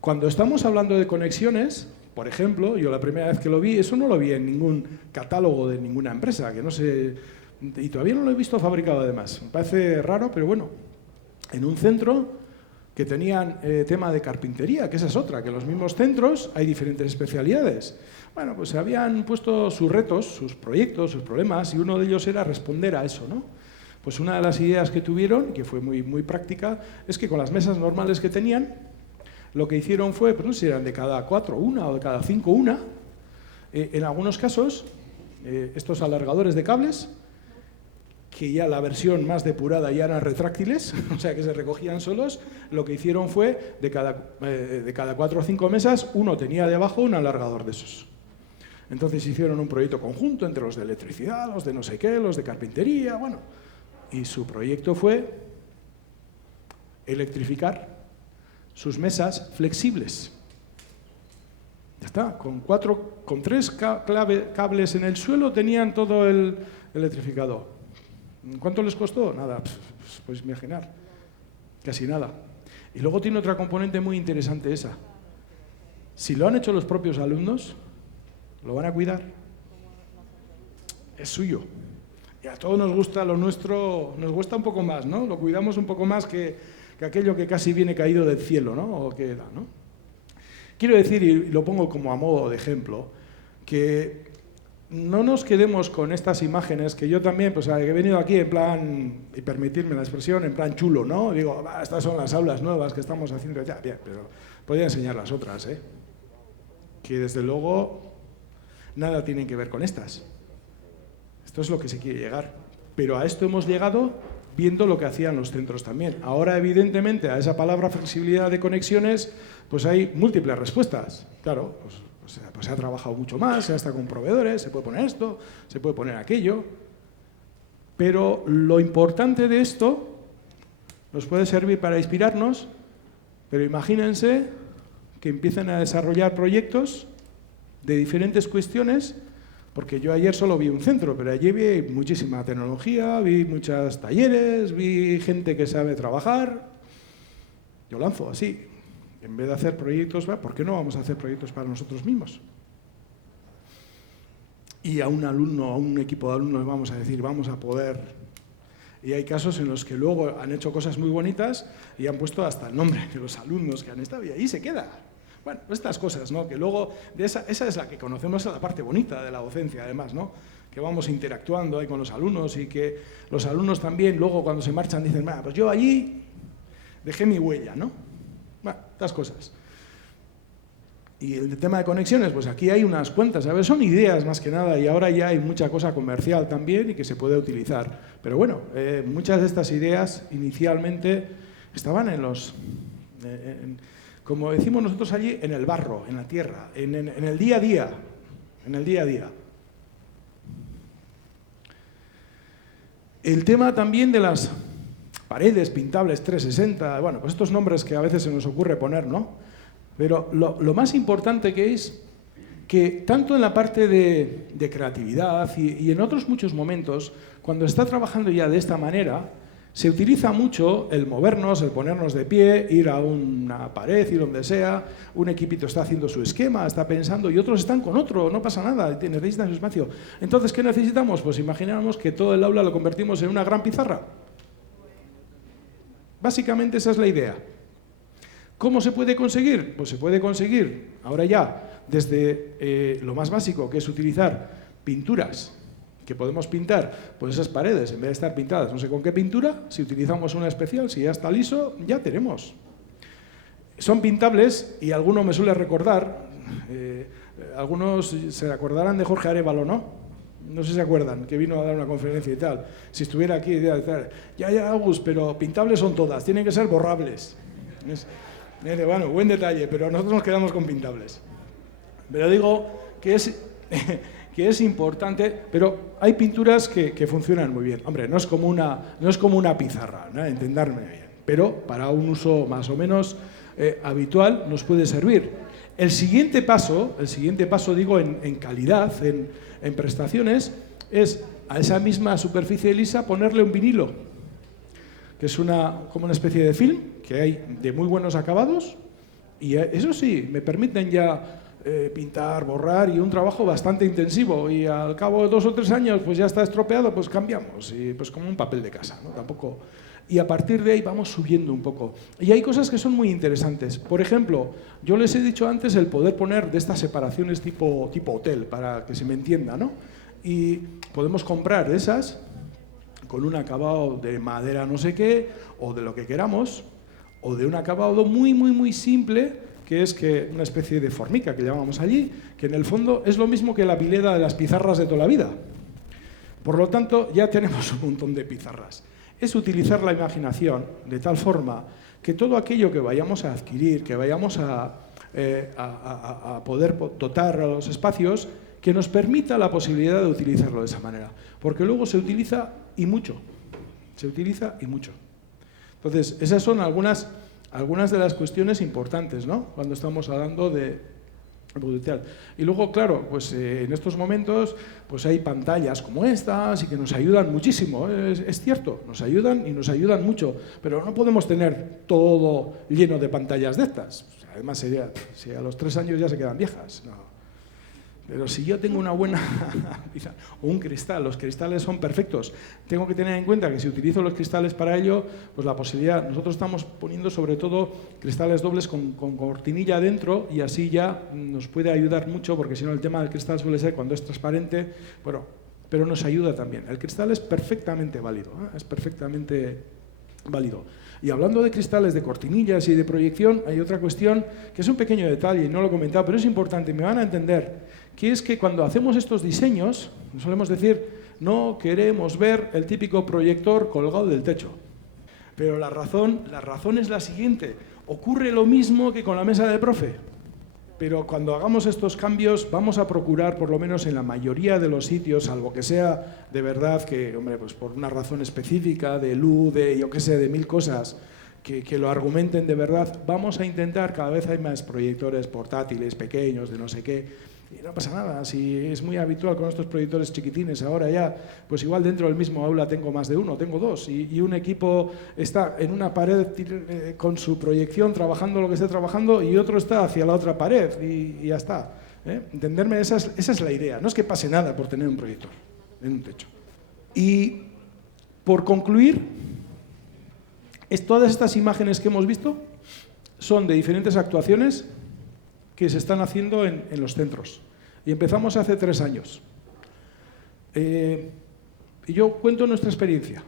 Cuando estamos hablando de conexiones, por ejemplo, yo la primera vez que lo vi, eso no lo vi en ningún catálogo de ninguna empresa, que no sé, y todavía no lo he visto fabricado además. Me parece raro, pero bueno, en un centro que tenían tema de carpintería, que esa es otra, que en los mismos centros hay diferentes especialidades. Bueno, pues se habían puesto sus retos, sus proyectos, sus problemas, y uno de ellos era responder a eso, ¿no? Pues una de las ideas que tuvieron, que fue muy práctica, es que con las mesas normales que tenían, lo que hicieron fue, pues no sé si eran de cada 4 una o de cada 5 una, en algunos casos, estos alargadores de cables, que ya la versión más depurada ya eran retráctiles, o sea que se recogían solos, lo que hicieron fue, de cada 4 o 5 mesas, uno tenía debajo un alargador de esos. Entonces hicieron un proyecto conjunto entre los de electricidad, los de no sé qué, los de carpintería, bueno, y su proyecto fue electrificar sus mesas flexibles. Ya está, con 3 cables en el suelo tenían todo el electrificado. ¿Cuánto les costó? Nada, pues imaginar, casi nada. Y luego tiene otra componente muy interesante esa. Si lo han hecho los propios alumnos, ¿lo van a cuidar? Es suyo. Y a todos nos gusta lo nuestro, nos gusta un poco más, ¿no? Lo cuidamos un poco más que aquello que casi viene caído del cielo, ¿no? O que da, ¿no? Quiero decir, y lo pongo como a modo de ejemplo, que no nos quedemos con estas imágenes que yo también, pues he venido aquí en plan, y permitirme la expresión, en plan chulo, ¿no? Digo, estas son las aulas nuevas que estamos haciendo ya, bien, pero podría enseñar las otras, ¿eh? Que desde luego nada tienen que ver con estas. Esto es lo que se quiere llegar. Pero a esto hemos llegado viendo lo que hacían los centros también. Ahora, evidentemente, a esa palabra flexibilidad de conexiones, pues hay múltiples respuestas. Claro, pues se ha trabajado mucho más, se ha estado con proveedores, se puede poner esto, se puede poner aquello. Pero lo importante de esto nos puede servir para inspirarnos, pero imagínense que empiecen a desarrollar proyectos de diferentes cuestiones, porque yo ayer solo vi un centro, pero allí vi muchísima tecnología, vi muchos talleres, vi gente que sabe trabajar. Yo lanzo así, en vez de hacer proyectos, ¿por qué no vamos a hacer proyectos para nosotros mismos? Y a un alumno, a un equipo de alumnos vamos a decir, vamos a poder. Y hay casos en los que luego han hecho cosas muy bonitas y han puesto hasta el nombre de los alumnos que han estado y ahí se queda. Bueno, estas cosas, ¿no? Que luego, esa es la que conocemos, a la parte bonita de la docencia, además, ¿no? Que vamos interactuando ahí con los alumnos y que los alumnos también luego cuando se marchan dicen, pues yo allí dejé mi huella, ¿no? Bueno, estas cosas. Y el tema de conexiones, pues aquí hay unas cuantas, ¿sabes? Son ideas más que nada y ahora ya hay mucha cosa comercial también y que se puede utilizar. Pero bueno, muchas de estas ideas inicialmente estaban en los... como decimos nosotros allí, en el barro, en la tierra, en el día a día, en el día a día. El tema también de las paredes pintables 360, bueno, pues estos nombres que a veces se nos ocurre poner, ¿no? Pero lo más importante que es que tanto en la parte de creatividad y en otros muchos momentos, cuando está trabajando ya de esta manera, se utiliza mucho el movernos, el ponernos de pie, ir a una pared, ir donde sea, un equipito está haciendo su esquema, está pensando y otros están con otro, no pasa nada, necesitan su espacio. Entonces, ¿qué necesitamos? Pues imaginamos que todo el aula lo convertimos en una gran pizarra. Básicamente esa es la idea. ¿Cómo se puede conseguir? Pues se puede conseguir ahora ya desde lo más básico, que es utilizar pinturas, que podemos pintar pues esas paredes, en vez de estar pintadas no sé con qué pintura, si utilizamos una especial, si ya está liso, ya tenemos. Son pintables y alguno me suele recordar, algunos se acordarán de Jorge Arévalo, ¿no? No sé si se acuerdan, que vino a dar una conferencia y tal. Si estuviera aquí, ya, Agus, pero pintables son todas, tienen que ser borrables. Bueno, buen detalle, pero nosotros nos quedamos con pintables. Pero digo que es importante, pero hay pinturas que funcionan muy bien. Hombre, no es como una pizarra, ¿no? Entenderme bien, pero para un uso más o menos habitual nos puede servir. El siguiente paso digo, en calidad, en prestaciones, es a esa misma superficie lisa ponerle un vinilo, que es como una especie de film que hay de muy buenos acabados y eso sí, me permiten ya pintar, borrar y un trabajo bastante intensivo y al cabo de 2 o 3 años pues ya está estropeado, pues cambiamos y pues como un papel de casa, ¿no? Tampoco. Y a partir de ahí vamos subiendo un poco. Y hay cosas que son muy interesantes. Por ejemplo, yo les he dicho antes el poder poner de estas separaciones tipo hotel, para que se me entienda, ¿no? Y podemos comprar de esas con un acabado de madera no sé qué, o de lo que queramos, o de un acabado muy, muy, muy simple, que es una especie de formica que llamamos allí, que en el fondo es lo mismo que la pileda de las pizarras de toda la vida. Por lo tanto, ya tenemos un montón de pizarras. Es utilizar la imaginación de tal forma que todo aquello que vayamos a adquirir, que vayamos a poder dotar a los espacios, que nos permita la posibilidad de utilizarlo de esa manera. Porque luego se utiliza y mucho. Se utiliza y mucho. Entonces, esas son algunas de las cuestiones importantes, ¿no? Cuando estamos hablando de potencial. Y luego, claro, pues en estos momentos pues hay pantallas como estas y que nos ayudan muchísimo, es cierto, nos ayudan y nos ayudan mucho, pero no podemos tener todo lleno de pantallas de estas. O sea, Además, sería, si a los 3 años ya se quedan viejas. No. Pero si yo tengo una buena o un cristal, los cristales son perfectos. Tengo que tener en cuenta que si utilizo los cristales para ello, pues la posibilidad, nosotros estamos poniendo sobre todo cristales dobles con cortinilla dentro y así ya nos puede ayudar mucho, porque si no el tema del cristal suele ser cuando es transparente, bueno, pero nos ayuda también. El cristal es perfectamente válido, ¿eh? Es perfectamente válido. Y hablando de cristales, de cortinillas y de proyección, hay otra cuestión que es un pequeño detalle y no lo he comentado, pero es importante, me van a entender, que es que cuando hacemos estos diseños, solemos decir, no queremos ver el típico proyector colgado del techo. Pero la razón es la siguiente, ocurre lo mismo que con la mesa del profe. Pero cuando hagamos estos cambios vamos a procurar, por lo menos en la mayoría de los sitios, salvo que sea de verdad que, hombre, pues por una razón específica, de luz, de yo qué sé, de 1000 cosas, que lo argumenten de verdad, vamos a intentar, cada vez hay más proyectores portátiles, pequeños, de no sé qué, y no pasa nada. Si es muy habitual con estos proyectores chiquitines ahora ya, pues igual dentro del mismo aula tengo más de uno, tengo 2, y un equipo está en una pared con su proyección trabajando lo que esté trabajando y otro está hacia la otra pared y ya está. Entenderme, esa es la idea. No es que pase nada por tener un proyector en un techo. Y por concluir, todas estas imágenes que hemos visto son de diferentes actuaciones que se están haciendo en los centros. Y empezamos hace 3 años. Y yo cuento nuestra experiencia.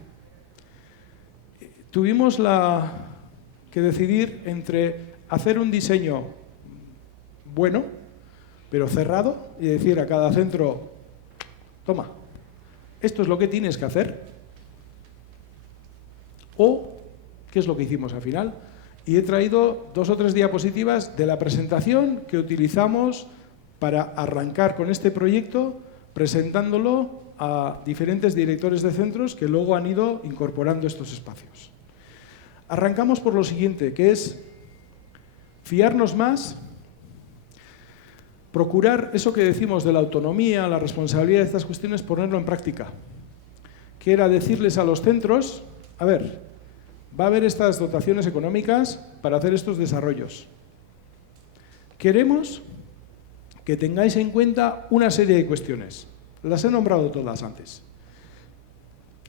Tuvimos que decidir entre hacer un diseño bueno, pero cerrado, y decir a cada centro, toma, esto es lo que tienes que hacer, o, ¿qué es lo que hicimos al final? Y he traído 2 o 3 diapositivas de la presentación que utilizamos para arrancar con este proyecto, presentándolo a diferentes directores de centros que luego han ido incorporando estos espacios. Arrancamos por lo siguiente, que es fiarnos más, procurar eso que decimos de la autonomía, la responsabilidad de estas cuestiones, ponerlo en práctica. Que era decirles a los centros, a ver, va a haber estas dotaciones económicas para hacer estos desarrollos. Queremos que tengáis en cuenta una serie de cuestiones. Las he nombrado todas antes.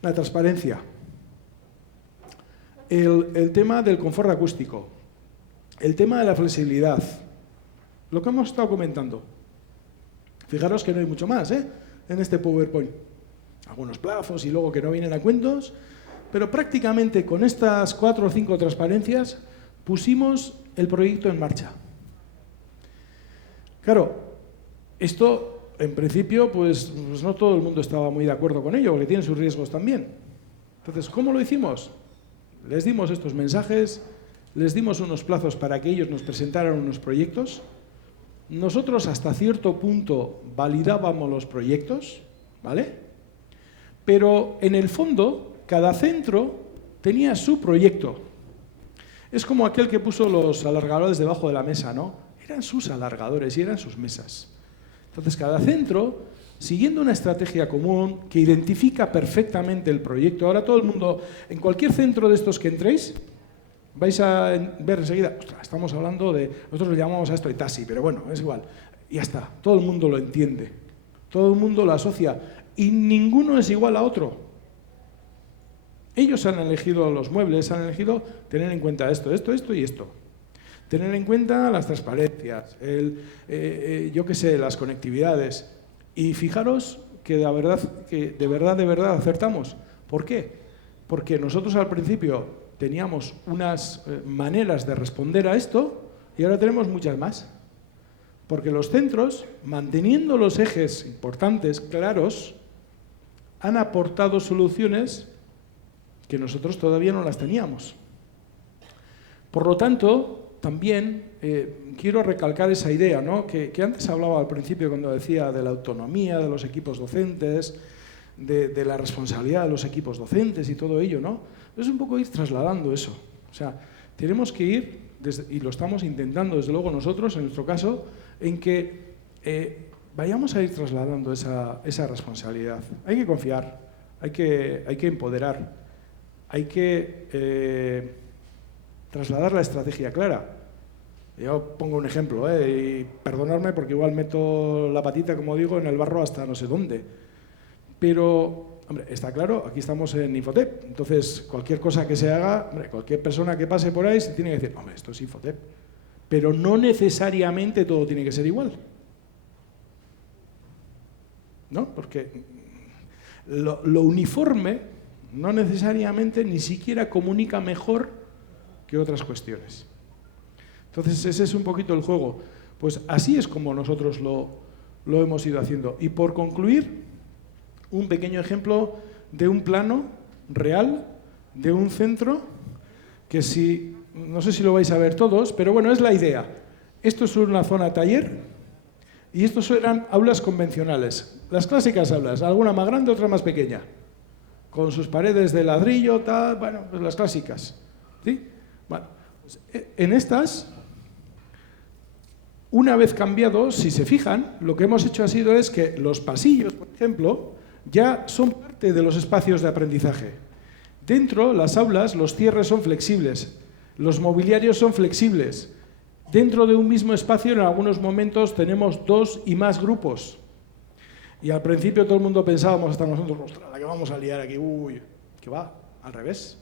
La transparencia, el tema del confort acústico, el tema de la flexibilidad, lo que hemos estado comentando. Fijaros que no hay mucho más, en este PowerPoint. Algunos plazos y luego que no vienen a cuentos. Pero prácticamente con estas 4 o 5 transparencias pusimos el proyecto en marcha. Claro, esto en principio pues no todo el mundo estaba muy de acuerdo con ello, porque tiene sus riesgos también. Entonces, ¿cómo lo hicimos? Les dimos estos mensajes, les dimos unos plazos para que ellos nos presentaran unos proyectos. Nosotros hasta cierto punto validábamos los proyectos, ¿vale? Pero en el fondo cada centro tenía su proyecto. Es como aquel que puso los alargadores debajo de la mesa, ¿no? Eran sus alargadores y eran sus mesas. Entonces, cada centro, siguiendo una estrategia común que identifica perfectamente el proyecto. Ahora todo el mundo, en cualquier centro de estos que entréis, vais a ver enseguida, ostras, estamos hablando de, nosotros le llamamos a esto ETASI, pero bueno, es igual. Y ya está, todo el mundo lo entiende. Todo el mundo lo asocia. Y ninguno es igual a otro. Ellos han elegido los muebles, han elegido tener en cuenta esto y esto. Tener en cuenta las transparencias, yo qué sé, las conectividades. Y fijaros que de verdad acertamos. ¿Por qué? Porque nosotros al principio teníamos unas maneras de responder a esto y ahora tenemos muchas más. Porque los centros, manteniendo los ejes importantes, claros, han aportado soluciones que nosotros todavía no las teníamos. Por lo tanto, también quiero recalcar esa idea, ¿no? que antes hablaba al principio cuando decía de la autonomía de los equipos docentes, de la responsabilidad de los equipos docentes y todo ello, ¿no? Es un poco ir trasladando eso. O sea, tenemos que ir, y lo estamos intentando desde luego nosotros, en nuestro caso, en que vayamos a ir trasladando esa responsabilidad. Hay que confiar, hay que empoderar. Hay que trasladar la estrategia clara. Yo pongo un ejemplo, y perdonadme porque igual meto la patita, como digo, en el barro hasta no sé dónde. Pero, hombre, está claro, aquí estamos en Infotep. Entonces, cualquier cosa que se haga, hombre, cualquier persona que pase por ahí se tiene que decir, hombre, esto es Infotep. Pero no necesariamente todo tiene que ser igual. ¿No? Porque lo uniforme no necesariamente ni siquiera comunica mejor que otras cuestiones. Entonces ese es un poquito el juego. Pues así es como nosotros lo hemos ido haciendo. Y por concluir, un pequeño ejemplo de un plano real, de un centro, que no sé si lo vais a ver todos, pero bueno, es la idea. Esto es una zona taller y estos eran aulas convencionales. Las clásicas aulas, alguna más grande, otra más pequeña, con sus paredes de ladrillo, tal, bueno, pues las clásicas. ¿Sí? Bueno, pues en estas, una vez cambiados, si se fijan, lo que hemos hecho ha sido es que los pasillos, por ejemplo, ya son parte de los espacios de aprendizaje. Dentro, las aulas, los cierres son flexibles, los mobiliarios son flexibles. Dentro de un mismo espacio, en algunos momentos, tenemos 2 y más grupos. Y al principio todo el mundo pensábamos hasta nosotros, ostras, la que vamos a liar aquí, uy, que va, al revés.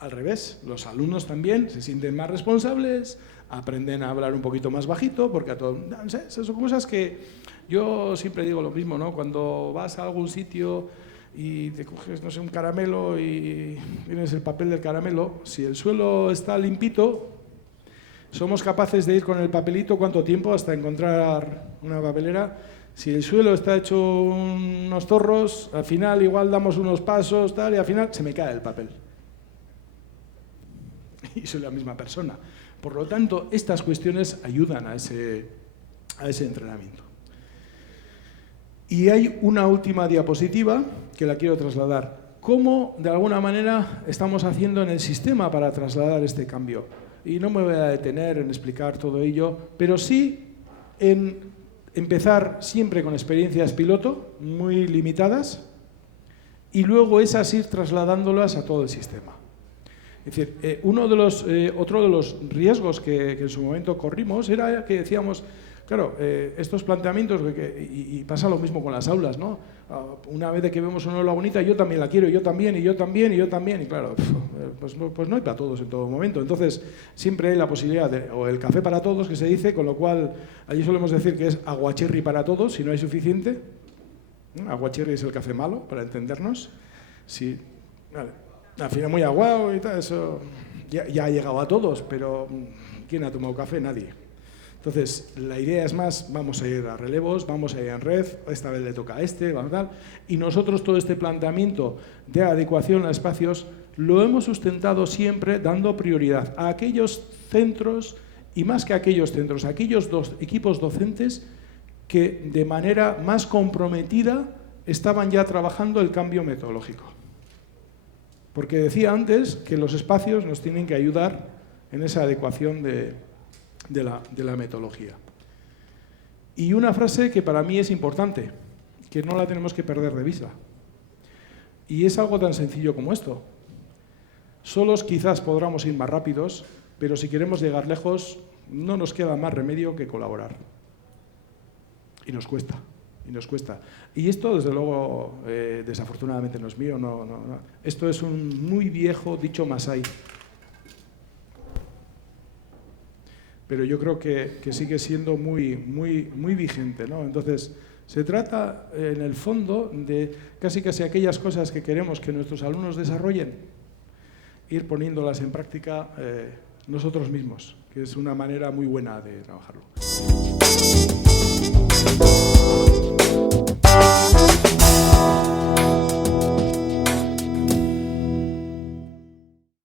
Al revés, los alumnos también se sienten más responsables, aprenden a hablar un poquito más bajito, porque a todos, no sé, son cosas que yo siempre digo lo mismo, ¿no? Cuando vas a algún sitio y te coges, no sé, un caramelo y tienes el papel del caramelo, si el suelo está limpito, somos capaces de ir con el papelito ¿cuánto tiempo? Hasta encontrar una papelera. Si el suelo está hecho unos zorros, al final igual damos unos pasos, tal, y al final se me cae el papel. Y soy la misma persona. Por lo tanto, estas cuestiones ayudan a ese entrenamiento. Y hay una última diapositiva que la quiero trasladar. ¿Cómo, de alguna manera, estamos haciendo en el sistema para trasladar este cambio? Y no me voy a detener en explicar todo ello, pero sí en empezar siempre con experiencias piloto, muy limitadas, y luego esas ir trasladándolas a todo el sistema. Es decir, otro de los riesgos que en su momento corrimos era que decíamos, claro, estos planteamientos, y pasa lo mismo con las aulas, ¿no? Una vez de que vemos una aula bonita, yo también la quiero, yo también, y yo también, y yo también, y claro, pues no hay para todos en todo momento. Entonces, siempre hay la posibilidad o el café para todos, que se dice, con lo cual, allí solemos decir que es aguacherry para todos, si no hay suficiente. Aguacherry es el café malo, para entendernos. Sí, vale. Al final muy aguado y tal, eso ya ha llegado a todos, pero ¿quién ha tomado café? Nadie. Entonces, la idea es más, vamos a ir a relevos, vamos a ir en red, esta vez le toca a este, vamos a tal. Y nosotros todo este planteamiento de adecuación a espacios lo hemos sustentado siempre dando prioridad a aquellos centros, y más que a aquellos centros, a aquellos equipos docentes que de manera más comprometida estaban ya trabajando el cambio metodológico. Porque decía antes que los espacios nos tienen que ayudar en esa adecuación de la metodología. Y una frase que para mí es importante, que no la tenemos que perder de vista. Y es algo tan sencillo como esto. Solos quizás podamos ir más rápidos, pero si queremos llegar lejos, no nos queda más remedio que colaborar. Y nos cuesta. Y esto, desde luego, desafortunadamente no es mío. No. Esto es un muy viejo dicho masái. Pero yo creo que sigue siendo muy vigente, ¿no? Entonces, se trata, en el fondo, de casi aquellas cosas que queremos que nuestros alumnos desarrollen, ir poniéndolas en práctica nosotros mismos, que es una manera muy buena de trabajarlo.